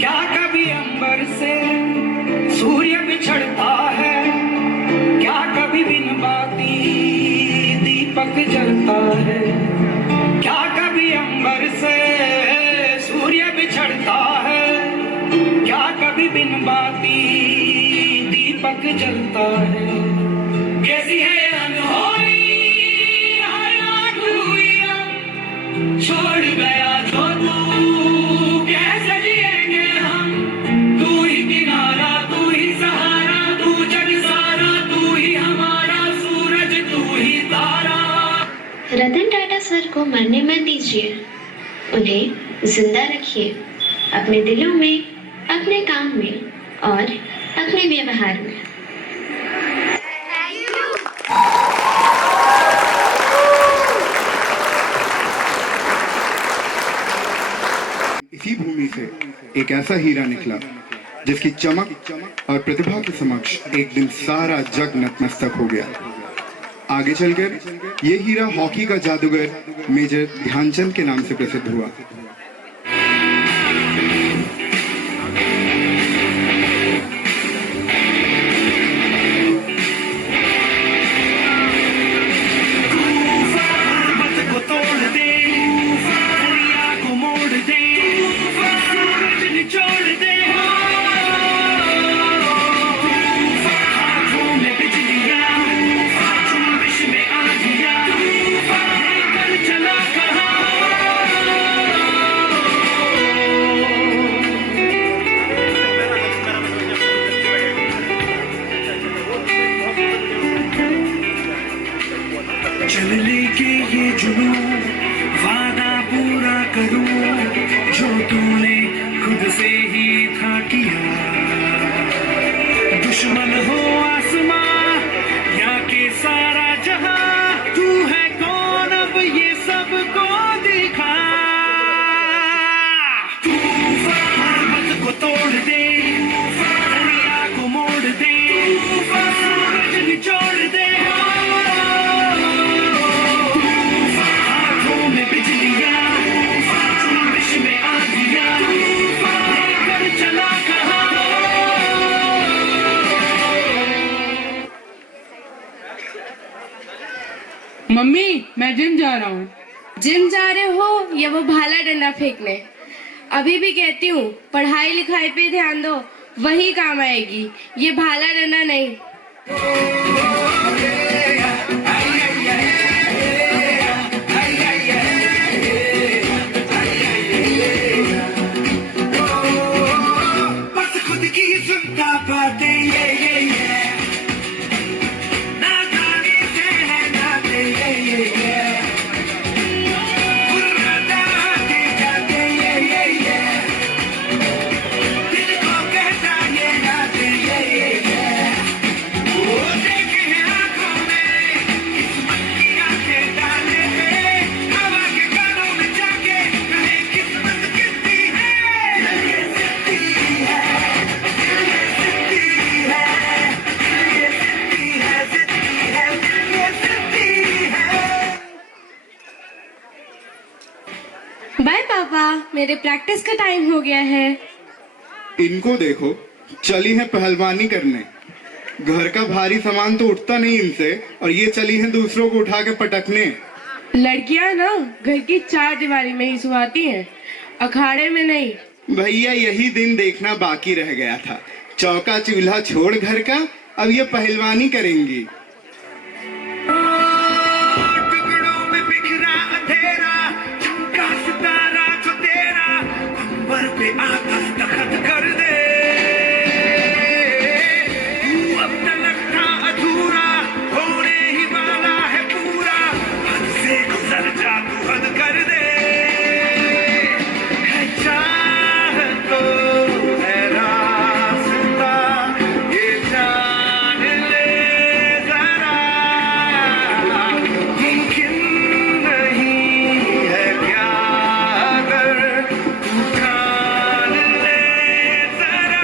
क्या कभी अंबर से सूर्य बिछड़ता है, क्या कभी बिन बाती दीपक जलता है, क्या कभी अंबर से सूर्य बिछड़ता है, क्या कभी बिन बाती दीपक जलता है। कैसी है अनहोनी हर रात हुई हम, छोड़ गया जो तू कैसे जिएंगे हम, तू ही किनारा तू ही सहारा, तू जग सारा तू ही हमारा सूरज तू ही तारा। रतन टाटा सर को मरने मत दीजिए, उन्हें जिंदा रखिए अपने दिलों में, अपने काम में और अपने व्यवहार में। इसी भूमि से एक ऐसा हीरा निकला जिसकी चमक और प्रतिभा के समक्ष एक दिन सारा जग नतमस्तक हो गया। आगे चलकर ये हीरा हॉकी का जादूगर मेजर ध्यानचंद के नाम से प्रसिद्ध हुआ। चलने के ये जुनून वादा पूरा करूं जो तूने खुद से ही था किया। दुश्मन हो आसमां या के सारा जहां, तू है कौन अब ये सबको दिखा। तूफान पर्वत को तोड़ दे, दरिया को मोड़ दे, सूरज निचोड़ दे, मम्मी मैं जिम जा रहा हूँ। जिम जा रहे हो या वो भाला डंडा फेंकने? अभी भी कहती हूँ पढ़ाई लिखाई पे ध्यान दो, वही काम आएगी, ये भाला डंडा नहीं। बस खुद की सुनता बातें ये ना जाने से है नाते ये बुर्राता आते जाते ये दिल को कहता ये नाते ये वो देखे आंखों में किस्मत की आंखें डाले थे, हवा के कानों में जाके कहे किस्मत कितनी है, ये सिद्धि है, ये सिद्धि है, ये सिद्धि है, सिद्धि है, ये सिद्धि है। बाय पापा, मेरे प्रैक्टिस का टाइम हो गया है। इनको देखो, चली है पहलवानी करने। घर का भारी सामान तो उठता नहीं इनसे, और ये चली है दूसरों को उठा के पटकने। लड़कियां ना घर की चार दीवारी में ही सुहाती हैं, अखाड़े में नहीं। भैया यही दिन देखना बाकी रह गया था। चौका चूल्हा छोड़ घर का, अब ये पहलवानी करेंगी। टुकड़ों में बिखरा अंधेरा, चमका सितारा जो आ दस्तखत कर दे। तू अब तलक था अधूरा, होने ही वाला है पूरा, हद से गुजर जा तू हद कर दे। है चाह तो है रास्ता, ये जान ले जरा, मुमकिन नहीं है क्या अगर तू ठान ले जरा।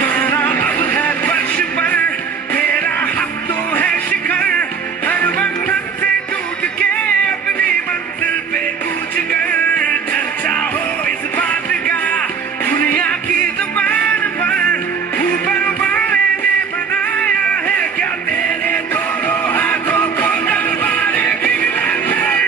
मारा अब है फर्श पर, मेरा हक तो है शिखर, हर बंधन से टूट के अपनी मंजिल पे कूच कर। चर्चा हो इस बात का दुनिया की जुबान पर, ऊपर वाले ने बनाया है क्या तेरे दोनों हाथों को तलवारे पिघला कर।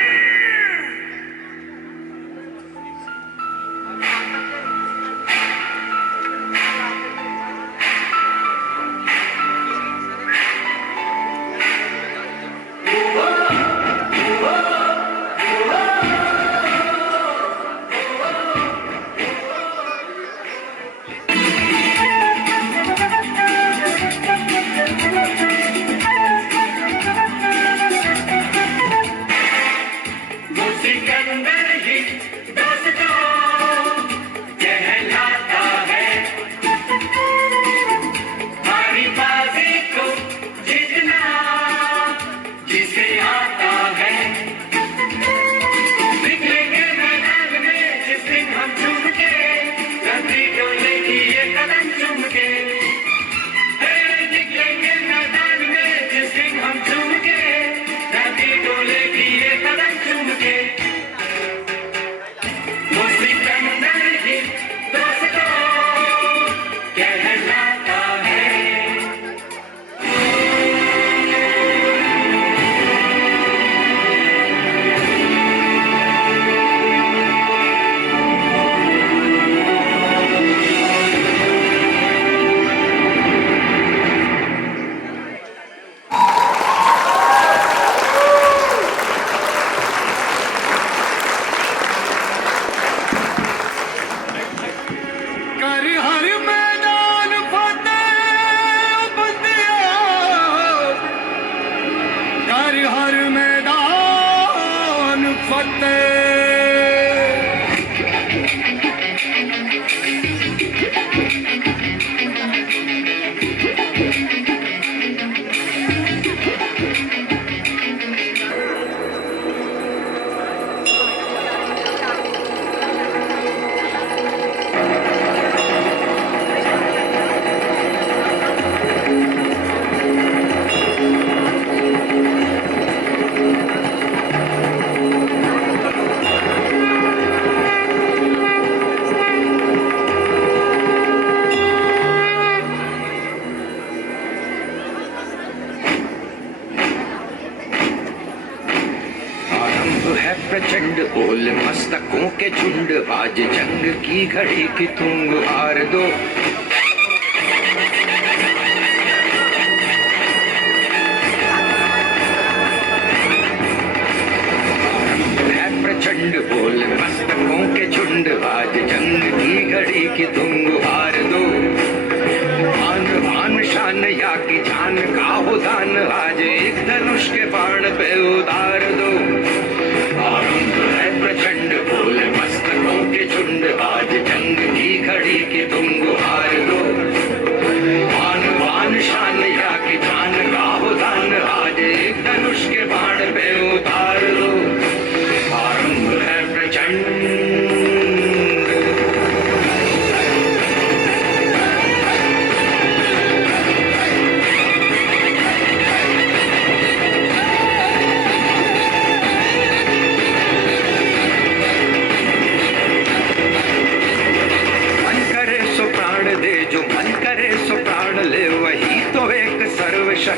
वो सिकंदर ही दोस्तों कहलाता है, हमारी बाजी को जीतना जिसे आता है। निकलेंगे मैदान में जिस दिन हम झूम के, धरती डोलेगी ये कदम चूम के। निकलेंगे मैदान में जिस दिन हम झूम के, धरती डोलेगी ये कदम चूम के। वो सिकंदर ही दोस्तों कहलाता है। कर हर मैदान फतेह बंदिया, कर हर मैदान फतेह। आरंभ है प्रचंड ओल मस्तकों के झुंड, आज जंग की घड़ी की तुंग आर दो। आरंभ है प्रचंड ओल मस्तकों के झुंड, आज जंग की घड़ी की तुंग आर दो। आन बान शान या की जान का हो दान, आज एक धनुष के बाण पे उतार दो। आरंभ है प्रचंड बोल मस्तकों के झुंड, आज जंग की घड़ी की तुम गुहार दो। आन बान शान या की जान का हो दान, आज एक धनुष के बाण पे उतार दो। आरंभ है प्रचंड।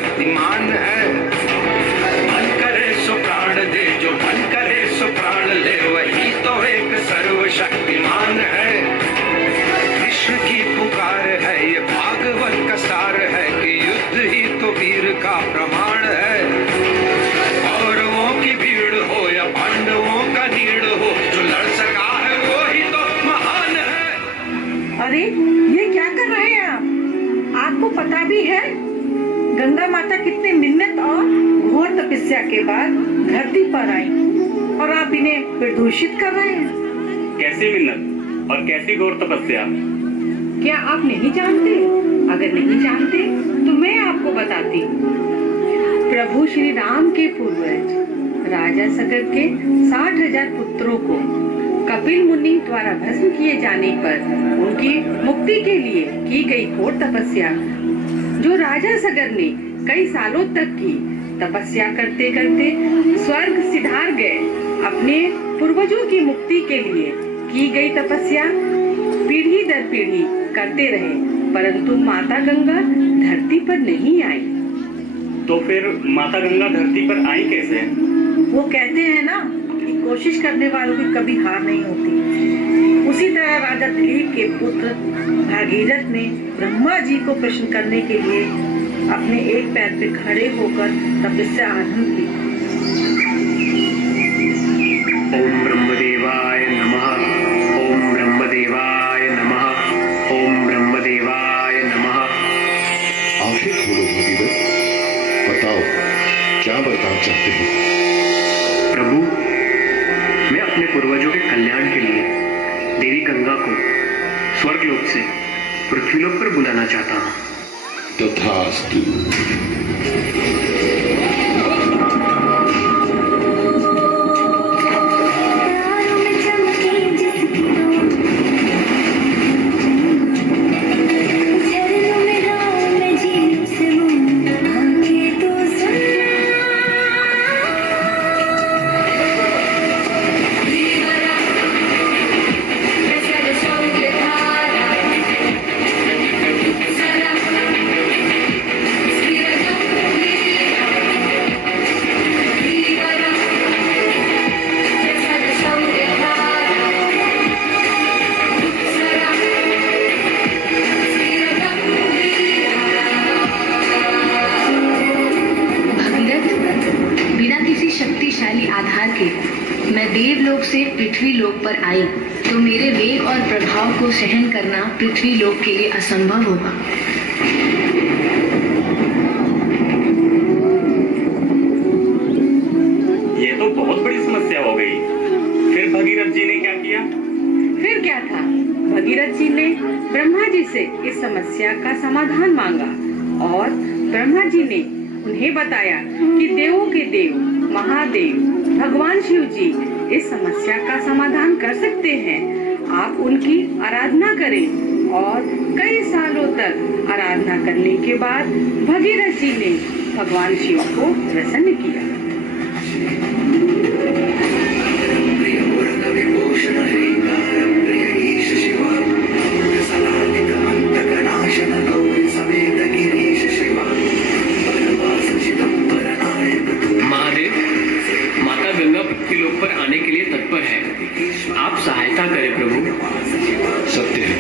शक्तिमान है। मन करे सो प्राण दे, जो मन करे सो प्राण ले, वही तो एक सर्वशक्तिमान है। कृष्ण की पुकार है, ये भागवत का सार है कि युद्ध ही तो वीर का प्रमाण है। कौरवों की भीड़ हो या पांडवों का नीड़ हो, जो लड़ सका है वो ही तो महान है। अरे ये क्या कर रहे हैं आप? आपको पता भी है गंगा माता कितने मिन्नत और घोर तपस्या के बाद धरती पर आई और आप इन्हें प्रदूषित कर रहे हैं? कैसी मिन्नत और कैसी घोर तपस्या? क्या आप नहीं जानते? अगर नहीं जानते तो मैं आपको बताती। प्रभु श्री राम के पूर्वज राजा सगर के 60,000 पुत्रों को कपिल मुनि द्वारा भस्म किए जाने पर उनकी मुक्ति के लिए की गई घोर तपस्या, जो राजा सगर ने कई सालों तक की तपस्या करते करते स्वर्ग सिधार गए। अपने पूर्वजों की मुक्ति के लिए की गई तपस्या पीढ़ी दर पीढ़ी करते रहे, परंतु माता गंगा धरती पर नहीं आई। तो फिर माता गंगा धरती पर आई कैसे? वो कहते हैं ना कि कोशिश करने वालों की कभी हार नहीं होती। उसी तरह राजा दिलीप के पुत्र भागीरथ ने ब्रह्मा जी को प्रश्न करने के लिए अपने एक पैर पे खड़े होकर तपस्या आरंभ की। ओम ब्रह्मदेवाय नमः, ओम ब्रह्मदेवाय नमः, ओम ब्रह्मदेवाय नमः। आंखें खोलो भगीरथ, बताओ क्या बर्ताव चाहते हो? प्रभु, मैं अपने पूर्वजों के कल्याण के लिए देवी गंगा को स्वर्गलोक से पृथ्वीलोक पर बुलाना चाहता हूँ। तथास्तु। आधार के मैं देवलोक से पृथ्वी लोक पर आई तो मेरे वेग और प्रभाव को सहन करना पृथ्वी लोक के लिए असंभव होगा। ये तो बहुत बड़ी समस्या हो गई। फिर भगीरथ जी ने क्या किया? फिर क्या था, भगीरथ जी ने ब्रह्मा जी से इस समस्या का समाधान मांगा और ब्रह्मा जी ने उन्हें बताया कि देवों के देव महादेव भगवान शिव जी इस समस्या का समाधान कर सकते हैं। आप उनकी आराधना करें और कई सालों तक आराधना करने के बाद भगीरथ जी ने भगवान शिव को प्रसन्न किया। महादेव, माता गंगा पृथ्वी लोक पर आने के लिए तत्पर है। आप सहायता करें प्रभु। सत्य है,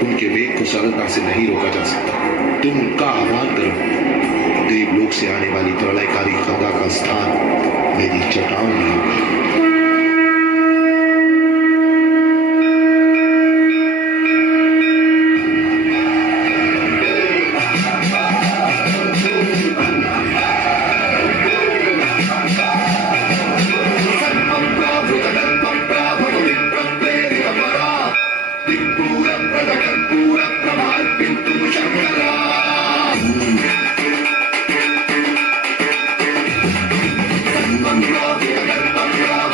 उनके वेग को सरलता से नहीं रोका जा सकता। तुम उनका आह्वान करो। देवलोक से आने वाली प्रलयकारी गंगा का स्थान मेरी चटाओं में होगा। Ganga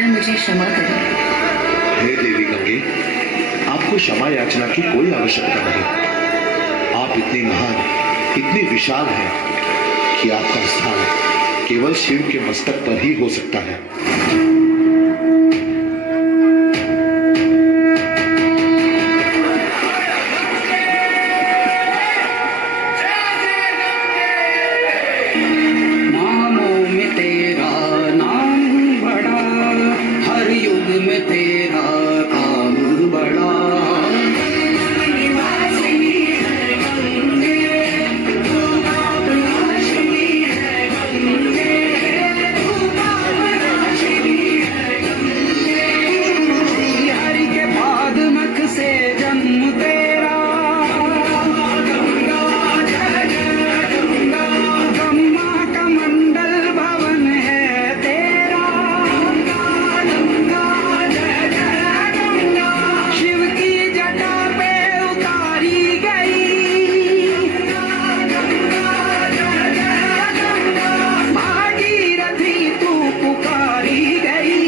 कृपया मुझे क्षमा करें। हे देवी गंगे, आपको क्षमा याचना की कोई आवश्यकता नहीं। आप इतनी महान, इतनी विशाल हैं कि आपका स्थान केवल शिव के मस्तक पर ही हो सकता है। नामों में तेरा नाम बड़ा, हर युग में तेरा काम बड़ा। हरि के बाद मख से जन्म तेरा, ब्रह्मा का मंडल भवन है तेरा। शिव की जटा पे उतारी गई, भागीरथी तू पुकारी गई।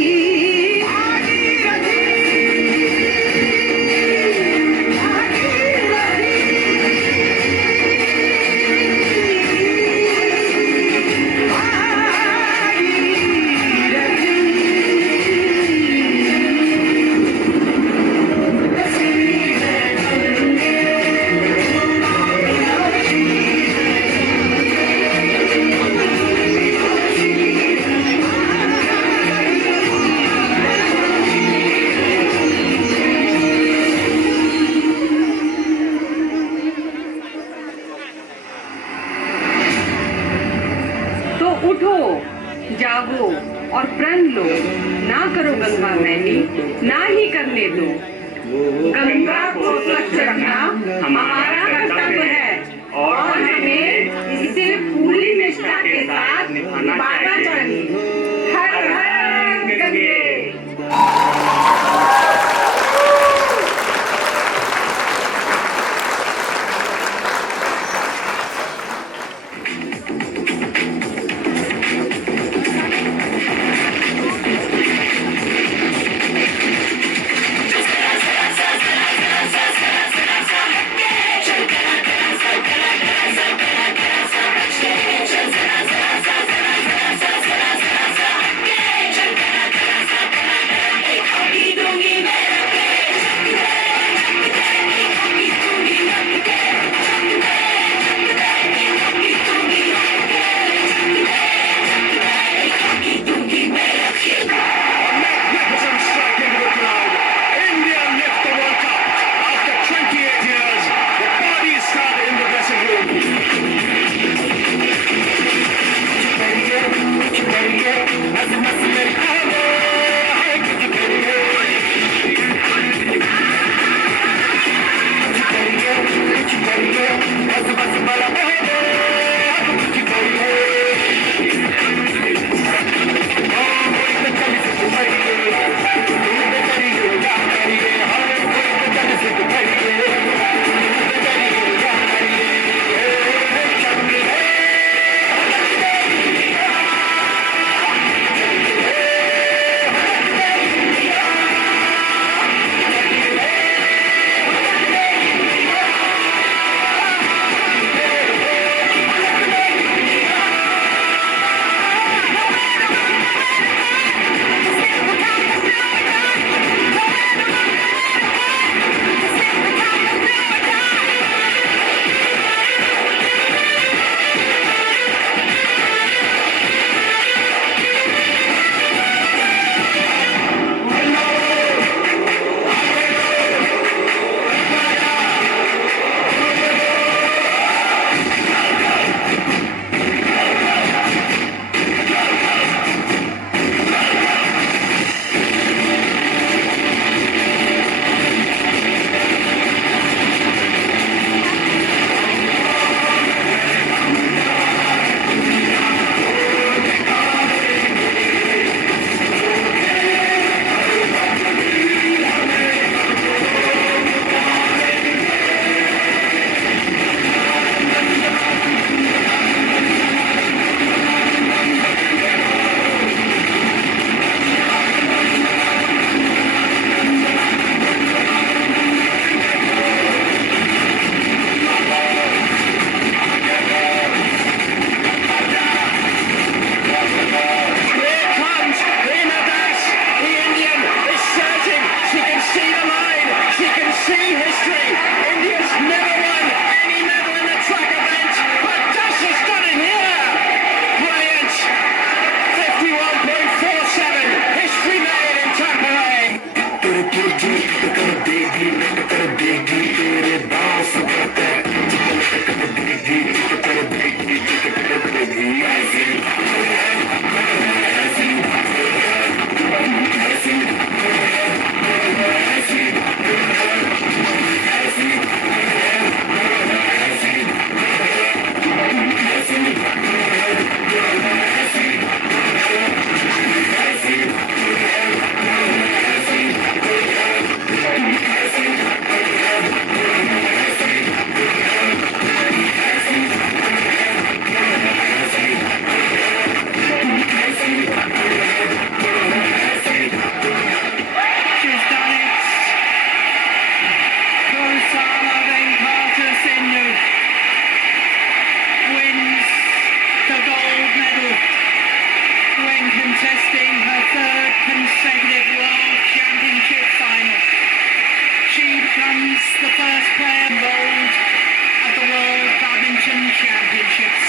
तो उठो, जागो और प्रण लो। ना करो गंगा मैली, ना ही करने दो। गंगा को स्वच्छ रखना हमारा कर्तव्य है और हमें इसे पूरी निष्ठा के साथ निभाना चाहिए। हर हर Gange. player bowled at the World Badminton Championships.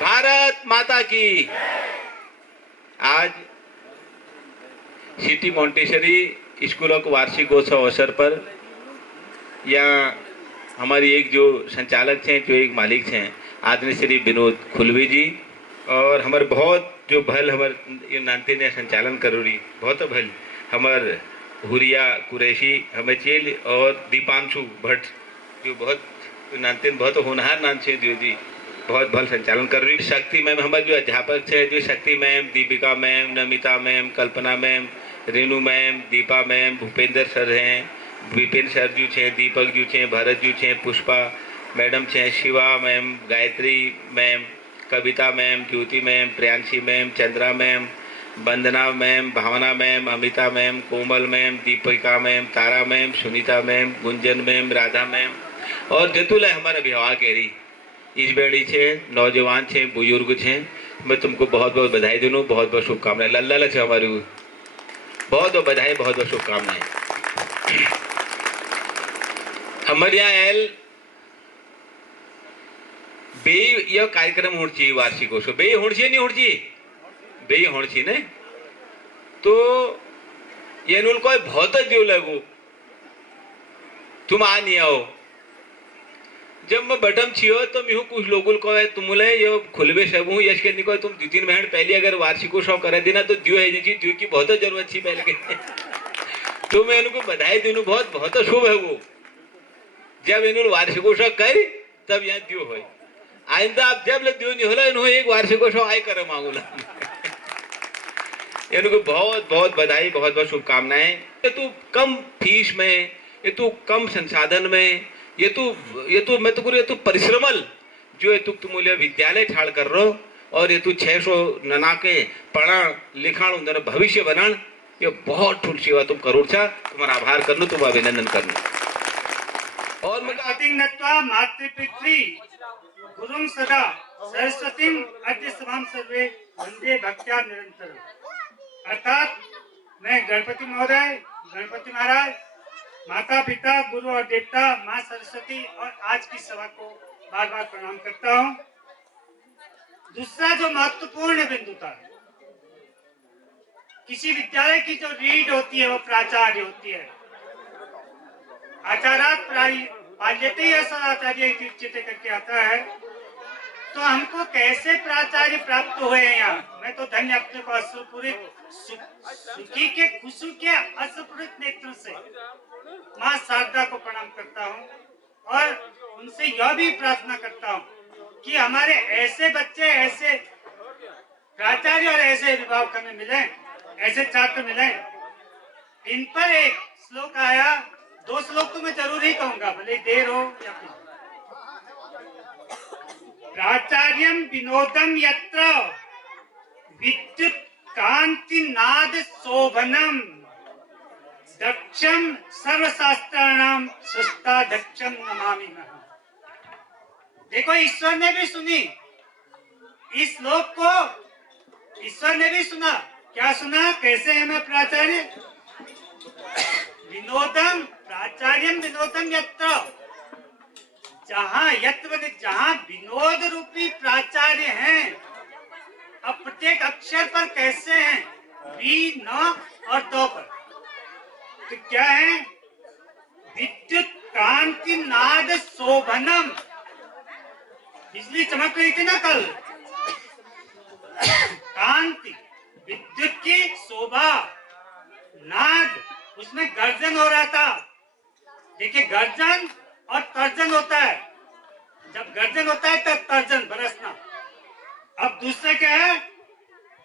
Bharat माता की। आज सिटी मॉन्टेसरी स्कूलों को वार्षिकोत्सव अवसर पर यहाँ हमारी एक जो संचालक हैं, जो एक मालिक हैं, आदरणीय श्री विनोद खुलवी जी, और हमारे बहुत जो भल हमारे नानते ने संचालन करोरी बहुत भल हमार हुरिया कुरैशी हमें चेल और दीपांशु भट्ट जो बहुत नानते बहुत होनहार नान छे जी बहुत भल संचालन कर रही। शक्ति मैम हमारे जो अध्यापक है, जो Shakti ma'am, Deepika ma'am, Namita ma'am, Kalpana ma'am, Renu ma'am, Deepa ma'am, Bhupendra sir हैं, विपिन सर जो छे, दीपक जो छे, भरत जो छे, पुष्पा मैडम छे, Shiva ma'am, Gayatri ma'am, Kavita ma'am, Jyoti ma'am, Priyanshi ma'am, Chandra ma'am, Vandana ma'am, Bhavna ma'am, Amita ma'am, Komal ma'am, Deepika ma'am, Tara ma'am, Sunita ma'am, Gunjan ma'am, Radha ma'am और जतुल हमारे अभिभावक एरी इस बेड़ी छे, नौजवान छे, बुजुर्ग छे, मैं तुमको बहुत बहुत बधाई दूँ, बहुत बहुत शुभकामनाएं। लल्ला लक्ष्य हमारी बहुत बहुत बधाई, बहुत बहुत शुभकामनाएं। हमारे यहाँ एल बे यह कार्यक्रम होची वार्षिकोत्सव बे होची नहीं होची बे होची ने तो ये नुल कोई बहुत दियो लगो तुम आ नहीं आओ। जब मैं बटम छियो तो मैं कुछ लोगों को है तुमले ये खुलबे सब हूँ यश के निको तुम 2-3 महीने पहले अगर वार्षिकोत्सव करे देना तो दियो है जी दियो की बहुत जरूरत थी पहले के तो मैं इनको बधाई दूँ, बहुत बहुत शुभ है वो। जब इन्होंने वार्षिकोत्सव कर तब यहाँ दियो हो, आइंदा आप जब ले दियो नहीं होला इन्होंने एक वार्षिकोत्सव आए करे मांगूला इनको बहुत बहुत बधाई, बहुत बहुत शुभकामनाएं। ये तो कम फीस में, ये तो कम संसाधन में, ये तो मैं तो करूँ ये तो परिश्रमल जो है तुम विद्यालय ठाड़ कर रहो और ये तू 600 नना के पढ़ण लिखण उन भविष्य बनण ये बहुत ठुल सेवा तुम करो छा। तुम्हारा आभार करनो, तुम अभिनंदन करनो। और गणपतिं नत्वा मातृपितृ गुरुं सदा सरस्वतीं अद्य सभां सर्वे वंदे भक्त्या निरंतरम्। अर्थात मैं गणपति महोदय, गणपति महाराज, माता पिता, गुरु और देवता, माँ सरस्वती और आज की सभा को बार बार प्रणाम करता हूँ। दूसरा जो महत्वपूर्ण बिंदु था, किसी विद्यालय की जो रीढ़ होती है वो प्राचार्य होती है। आचारात पाल्यते ही सदाचार्य उच्यते करके आता है। तो हमको कैसे प्राचार्य प्राप्त हुए हैं यहाँ? मैं तो धन्य अपने को अश्रुपूरित सुखी के खुशू के अश्रुपूरित नेत्रों से माँ शारदा को प्रणाम करता हूँ और उनसे यह भी प्रार्थना करता हूँ कि हमारे ऐसे बच्चे, ऐसे प्राचार्य और ऐसे अभिभावक हमें मिले, ऐसे छात्र मिले। इन पर एक श्लोक आया, 2 श्लोक तो मैं जरूर ही कहूंगा, भले देर हो या कुछ। प्राचार्यम विनोदम यत्र विद्युत कांति नाद शोभनम दक्षम सर्वशास्त्राणाम सस्ता दक्षम नमामि। देखो, ईश्वर ने भी सुनी इस श्लोक को, ईश्वर ने भी सुना। क्या सुना? कैसे है मैं प्राचार्य? विनोदम प्राचार्यम विनोदम यत्र, जहाँ विनोद रूपी प्राचार्य हैं। अब प्रत्येक अक्षर पर कैसे हैं? वी, न और दो पर। तो क्या है? विद्युत कांति नाद शोभनम, बिजली चमक रही थी ना कल, कांति विद्युत की शोभा, नाद उसमें गर्जन हो रहा था। देखिए, गर्जन और तर्जन होता है। जब गर्जन होता है तब तर्जन, बरसना। अब दूसरा क्या है?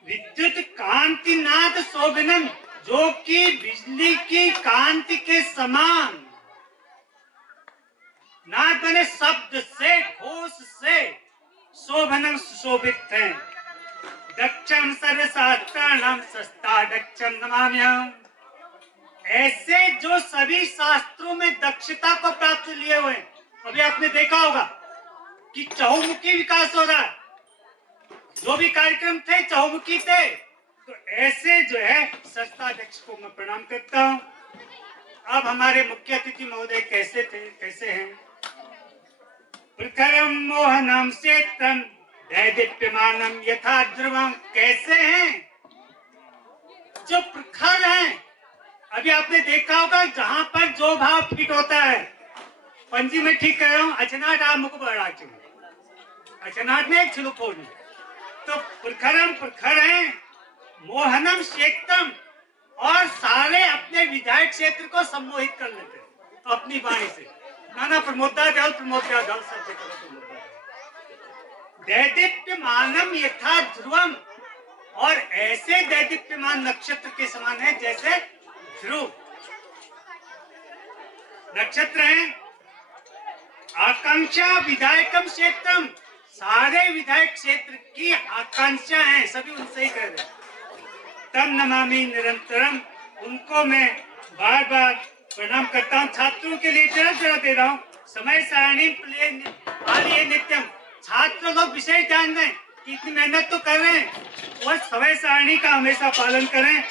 विद्युत कांति नाद शोभनम, जो कि बिजली की कांति के समान। नाद बने शब्द से, घोष से, शोभनम सुशोभित है। दक्षम सर्वशास्त्राणाम सस्ता दक्षम नमाम्यहम्, ऐसे जो सभी शास्त्रों में दक्षता को प्राप्त लिए हुए। अभी आपने देखा होगा कि चहुमुखी विकास हो रहा है, जो भी कार्यक्रम थे चहुमुखी थे। तो ऐसे जो है सस्ता दक्ष को मैं प्रणाम करता हूँ। अब हमारे मुख्य अतिथि महोदय कैसे थे, कैसे हैं? प्रखरम मोहनम सेतम दैदीप्यमानम यथा ध्रुवम, कैसे हैं? जो प्रखर हैं। अभी आपने देखा होगा जहां पर जो भाव फिट होता है, पंजी में ठीक कर रहा हूँ, अचनाट आप मुख बढ़ा चुके, अचनाट में एक छिलू फोड़नी। तो प्रखरम प्रखर हैं, मोहनम शेक्तम, और सारे अपने विधायक क्षेत्र को सम्मोहित कर लेते हैं अपनी वाणी से। नाना प्रमोदा दल प्रमोदा दल सब दैदीप्यमानम यथा ध्रुवम, और ऐसे दैदीप्यमान नक्षत्र के समान है जैसे ध्रुव नक्षत्र है। आकांक्षा विधायकम क्षेत्रम, सारे विधायक क्षेत्र की आकांक्षा है, सभी उनसे ही कह रहे। तम नमामि निरंतरम, उनको मैं बार बार प्रणाम करता हूँ। छात्रों के लिए जरा दे रहा हूँ, समय सारणी प्ले नित्यम। छात्र लोग विशेष ध्यान दें कि इतनी मेहनत तो कर रहे हैं और समय सारणी का हमेशा पालन करें।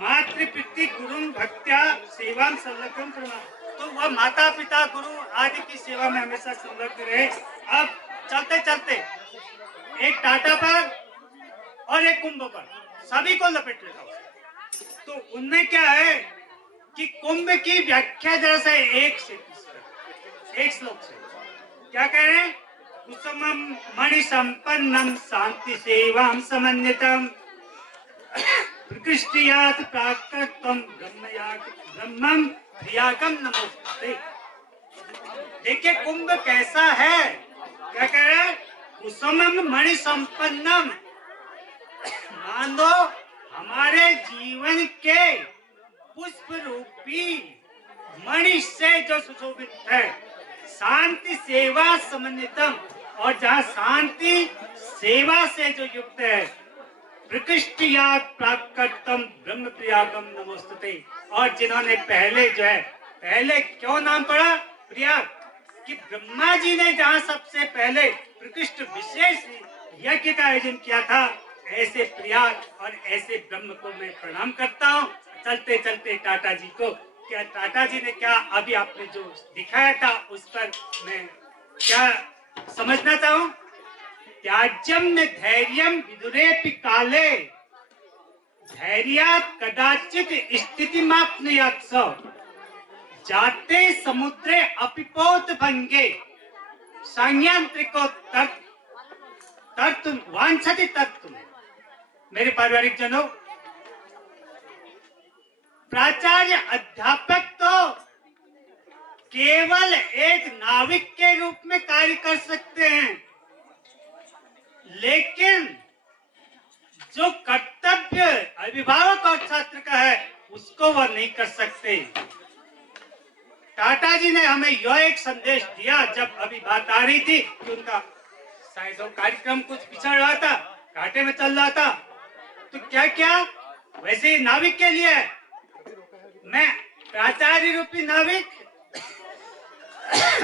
मातृ पितृ गुरु भक्त्या सेवा संलग्न करना, तो वह माता पिता गुरु आदि की सेवा में हमेशा संलग्न रहे। अब चलते चलते एक टाटा पर और एक कुंभ पर सभी को लपेट लेता हूँ। तो उनमें क्या है कि कुंभ की व्याख्या जरा से एक श्लोक से क्या कह रहे हैं? कुसुमम मणि संपन्नम शांति सेवाम समन्वितम प्रकृष्टियात प्राकृतम ब्रह्मम प्रियागम नमोस्तुते। देखिए कुंभ कैसा है, क्या कह रहा है? कुसुमम मणि संपन्नम, मान लो हमारे जीवन के पुष्प रूपी मणि से जो सुशोभित है। शांति सेवा समन्वितम, और जहाँ शांति सेवा से जो युक्त है, प्रकृष्ट याग प्राकृतम ब्रह्म प्रयागम नमोस्तुते। और जिन्होंने पहले जो है, पहले क्यों नाम पड़ा प्रयाग, कि ब्रह्मा जी ने जहाँ सबसे पहले प्रकृष्ट विशेष यज्ञ का आयोजन किया था, ऐसे प्रयाग और ऐसे ब्रह्म को मैं प्रणाम करता हूँ। चलते चलते टाटा जी को, क्या टाटा जी ने क्या अभी आपने जो दिखाया था उस पर मैं क्या समझना चाहूँ। त्याज्यम न धैर्यम विदुरेपि काले धैर्यात् कदाचित स्थितिमाप्नुयात् स जाते समुद्रे अपिपोत भंगे संयंत्रिको तत्तुम वांछति तत्तुम। मेरे पारिवारिक जनों, प्राचार्य अध्यापक तो केवल एक नाविक के रूप में कार्य कर सकते हैं, लेकिन जो कर्तव्य अभिभावक और छात्र का है उसको वह नहीं कर सकते। टाटा जी ने हमें यह एक संदेश दिया, जब अभी बात आ रही थी कि उनका शायद कार्यक्रम कुछ पिछड़ रहा था, घाटे में चल रहा था, तो क्या क्या वैसे ही नाविक के लिए मैं प्राचार्य रूपी नाविक,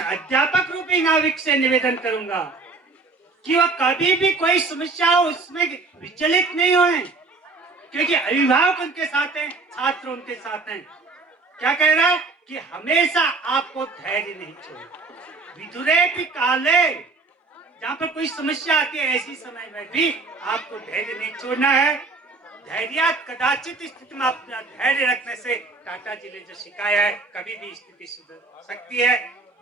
अध्यापक रूपी नाविक से निवेदन करूंगा कि वह कभी भी कोई समस्या हो उसमें विचलित नहीं होए, क्योंकि अभिभावक उनके साथ हैं, छात्र उनके साथ हैं। क्या कह रहा है कि हमेशा आपको धैर्य नहीं छोड़ना। विदुरे भी काले, जहाँ पर कोई समस्या आती है ऐसी समय में भी आपको धैर्य नहीं छोड़ना है। धैर्य कदाचित स्थिति में अपना धैर्य रखने से टाटा जी ने जो सिखाया है, कभी भी स्थिति सुधर सकती है।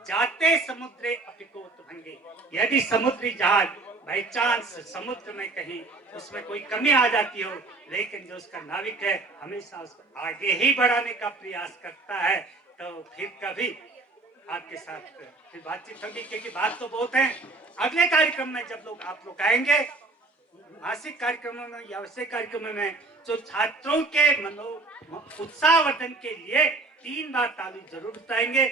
जाते समुद्रे अपिकोत भंगे, यदि समुद्री जहाज बाई चांस समुद्र में कहीं उसमें कोई कमी आ जाती हो, लेकिन जो उसका नाविक है हमेशा उसको आगे ही बढ़ाने का प्रयास करता है, तो फिर कभी आपके साथ फिर बातचीत होगी, क्योंकि बात तो बहुत है। अगले कार्यक्रम में जब आप लोग आएंगे, मासिक कार्यक्रमों में या वैसे कार्यक्रमों में, जो छात्रों के उत्साहवर्धन के लिए 3 बार ताली जरूर बताएंगे।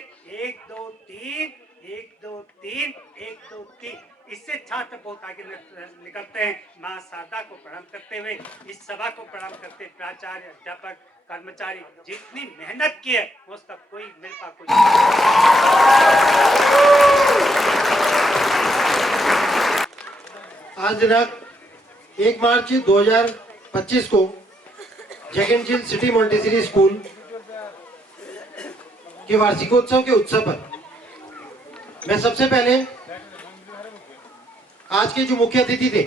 1 2 3, 1 2 3, 1 2 3। इससे छात्र बहुत आगे निकलते हैं। माँ शारदा को प्रणाम करते हुए, इस सभा को प्रणाम करते, प्राचार्य अध्यापक कर्मचारी जितनी मेहनत की है उसका कोई मेरे पास कोई। आज दिनांक 1 मार्च 2025 को जगनशील सिटी मॉन्टेसरी स्कूल के वार्षिकोत्सव के उत्सव पर मैं सबसे पहले आज के जो मुख्य अतिथि थे,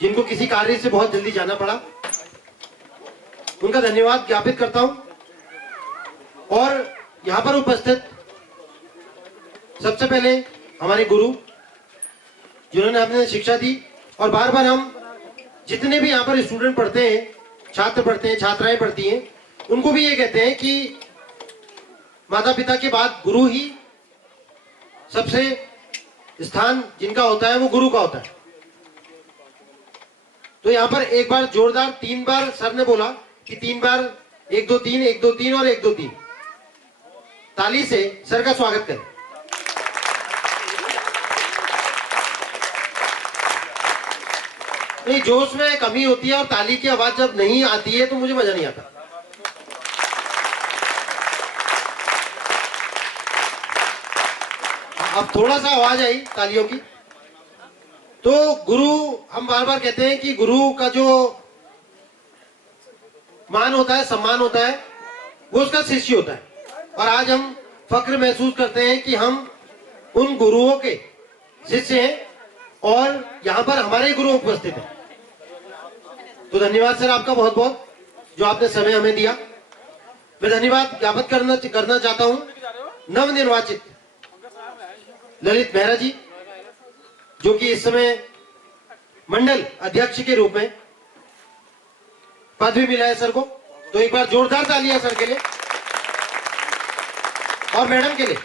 जिनको किसी कार्य से बहुत जल्दी जाना पड़ा, उनका धन्यवाद ज्ञापित करता हूं। और यहाँ पर उपस्थित सबसे पहले हमारे गुरु, जिन्होंने हमें शिक्षा दी, और बार बार हम जितने भी यहाँ पर स्टूडेंट पढ़ते हैं, छात्र पढ़ते हैं, छात्राएं पढ़ती हैं, उनको भी ये कहते हैं कि माता पिता के बाद गुरु ही सबसे स्थान जिनका होता है वो गुरु का होता है। तो यहाँ पर एक बार जोरदार 3 बार सर ने बोला कि 3 बार 1 2 3, 1 2 3 और 1 2 3 ताली से सर का स्वागत करें। नहीं, जोश में कमी होती है और ताली की आवाज जब नहीं आती है तो मुझे मजा नहीं आता। अब थोड़ा सा आवाज आई तालियों की। तो गुरु, हम बार बार कहते हैं कि गुरु का जो मान होता है, सम्मान होता है, वो उसका शिष्य होता है। और आज हम फक्र महसूस करते हैं कि हम उन गुरुओं के शिष्य हैं और यहाँ पर हमारे गुरु उपस्थित हैं। तो धन्यवाद सर आपका बहुत बहुत, जो आपने समय हमें दिया। मैं धन्यवाद ज्ञापित करना चाहता हूँ नवनिर्वाचित ललित मेहरा जी, जो कि इस समय मंडल अध्यक्ष के रूप में पद भी मिला है सर को। तो एक बार जोरदार तालियां सर के लिए और मैडम के लिए,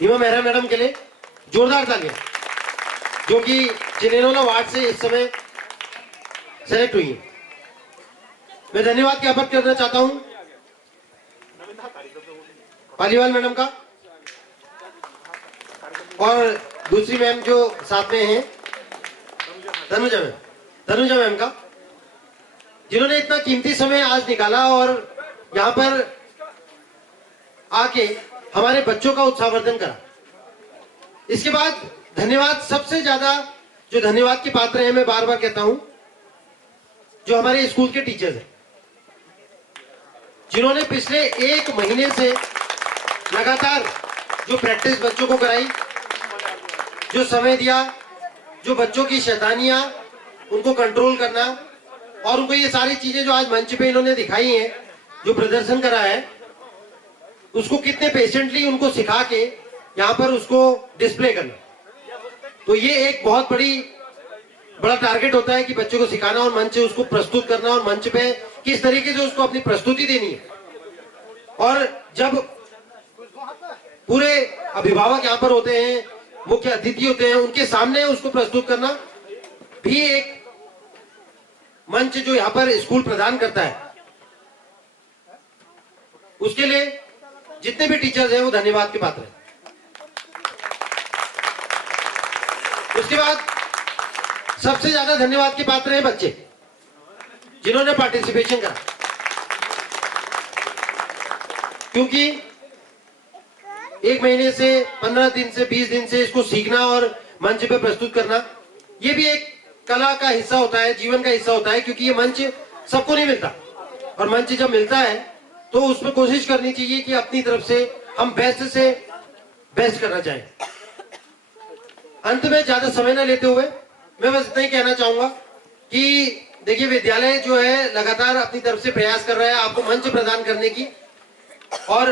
हिमा मेहरा मैडम के लिए जोरदार तालियां, जो कि चिनेनोला वार्ड से इस समय सेलेक्ट हुई है। मैं धन्यवाद ज्ञापन करना चाहता हूं पालीवाल मैडम का और दूसरी मैम जो साथ में हैं, तनुजा मैम का, जिन्होंने इतना कीमती समय आज निकाला और यहाँ पर आके हमारे बच्चों का उत्साहवर्धन करा। इसके बाद धन्यवाद, सबसे ज्यादा जो धन्यवाद के पात्र हैं, मैं बार बार कहता हूं, जो हमारे स्कूल के टीचर्स हैं, जिन्होंने पिछले 1 महीने से लगातार जो प्रैक्टिस बच्चों को कराई, जो समय दिया, जो बच्चों की शैतानियां उनको कंट्रोल करना, और उनको ये सारी चीजें जो आज मंच पे इन्होंने दिखाई हैं, जो प्रदर्शन करा है, उसको कितने पेशेंटली उनको सिखा के यहाँ पर उसको डिस्प्ले करना। तो ये एक बहुत बड़ा टारगेट होता है कि बच्चों को सिखाना और मंच उसको प्रस्तुत करना, और मंच पे किस तरीके से उसको अपनी प्रस्तुति देनी है। और जब पूरे अभिभावक यहाँ पर होते हैं, मुख्य अतिथि होते हैं, उनके सामने उसको प्रस्तुत करना भी एक मंच जो यहाँ पर स्कूल प्रदान करता है। उसके लिए जितने भी टीचर्स हैं वो धन्यवाद के पात्र हैं। उसके बाद सबसे ज्यादा धन्यवाद के पात्र हैं बच्चे, जिन्होंने पार्टिसिपेशन करा, क्योंकि 1 महीने से, 15 दिन से, 20 दिन से इसको सीखना और मंच पे प्रस्तुत करना, ये भी एक कला का हिस्सा होता है, जीवन का हिस्सा होता है, क्योंकि ये मंच सबको नहीं मिलता, और मंच जब मिलता है तो उसमें कोशिश करनी चाहिए कि अपनी तरफ से हम बेस्ट से बेस्ट करना चाहें। अंत में ज्यादा समय न लेते हुए मैं बस इतना ही कहना चाहूंगा कि देखिए, विद्यालय जो है लगातार अपनी तरफ से प्रयास कर रहा है आपको मंच प्रदान करने की, और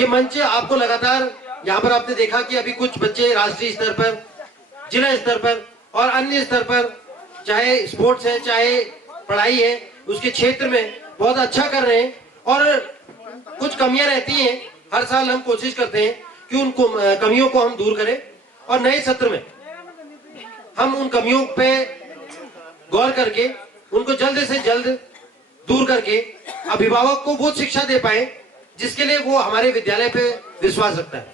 ये मंच आपको लगातार, यहाँ पर आपने देखा कि अभी कुछ बच्चे राष्ट्रीय स्तर पर, जिला स्तर पर और अन्य स्तर पर, चाहे स्पोर्ट्स है चाहे पढ़ाई है, उसके क्षेत्र में बहुत अच्छा कर रहे हैं। और कुछ कमियां रहती हैं, हर साल हम कोशिश करते हैं कि उन कमियों को हम दूर करें, और नए सत्र में हम उन कमियों पे गौर करके उनको जल्द से जल्द दूर करके अभिभावक को वो शिक्षा दे पाए जिसके लिए वो हमारे विद्यालय पे विश्वास रखता है।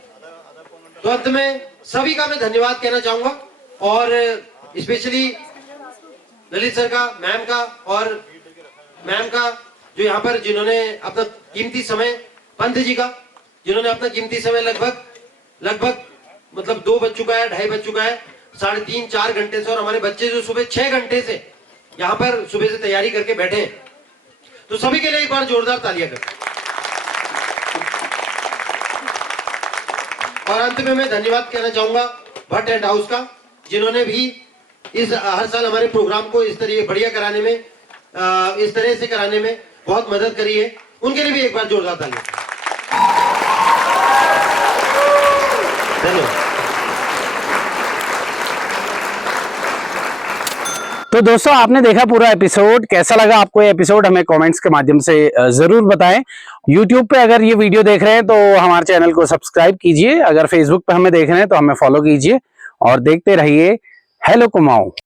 तो अंत में सभी का मैं धन्यवाद कहना चाहूंगा, और स्पेशली ललित सर का, मैम का, और मैम का जो यहाँ पर जिन्होंने अपना कीमती समय, पंत जी का, जिन्होंने अपना कीमती समय लगभग मतलब 2 बज चुका है, 2:30 बज चुका है, 3.5-4 घंटे से, और हमारे बच्चे जो सुबह 6 घंटे से यहाँ पर सुबह से तैयारी करके बैठे हैं, तो सभी के लिए एक बार जोरदार तालियां करें। और अंत में मैं धन्यवाद कहना चाहूंगा भट्ट एंड हाउस का, जिन्होंने भी इस हर साल हमारे प्रोग्राम को इस तरह बढ़िया कराने में, इस तरह से कराने में बहुत मदद करी है। उनके लिए भी एक बार जोरदार तालियां। धन्यवाद। तो दोस्तों, आपने देखा पूरा एपिसोड, कैसा लगा आपको ये एपिसोड, हमें कमेंट्स के माध्यम से जरूर बताएं। YouTube पे अगर ये वीडियो देख रहे हैं तो हमारे चैनल को सब्सक्राइब कीजिए, अगर Facebook पे हमें देख रहे हैं तो हमें फॉलो कीजिए, और देखते रहिए हेलो कुमाऊं।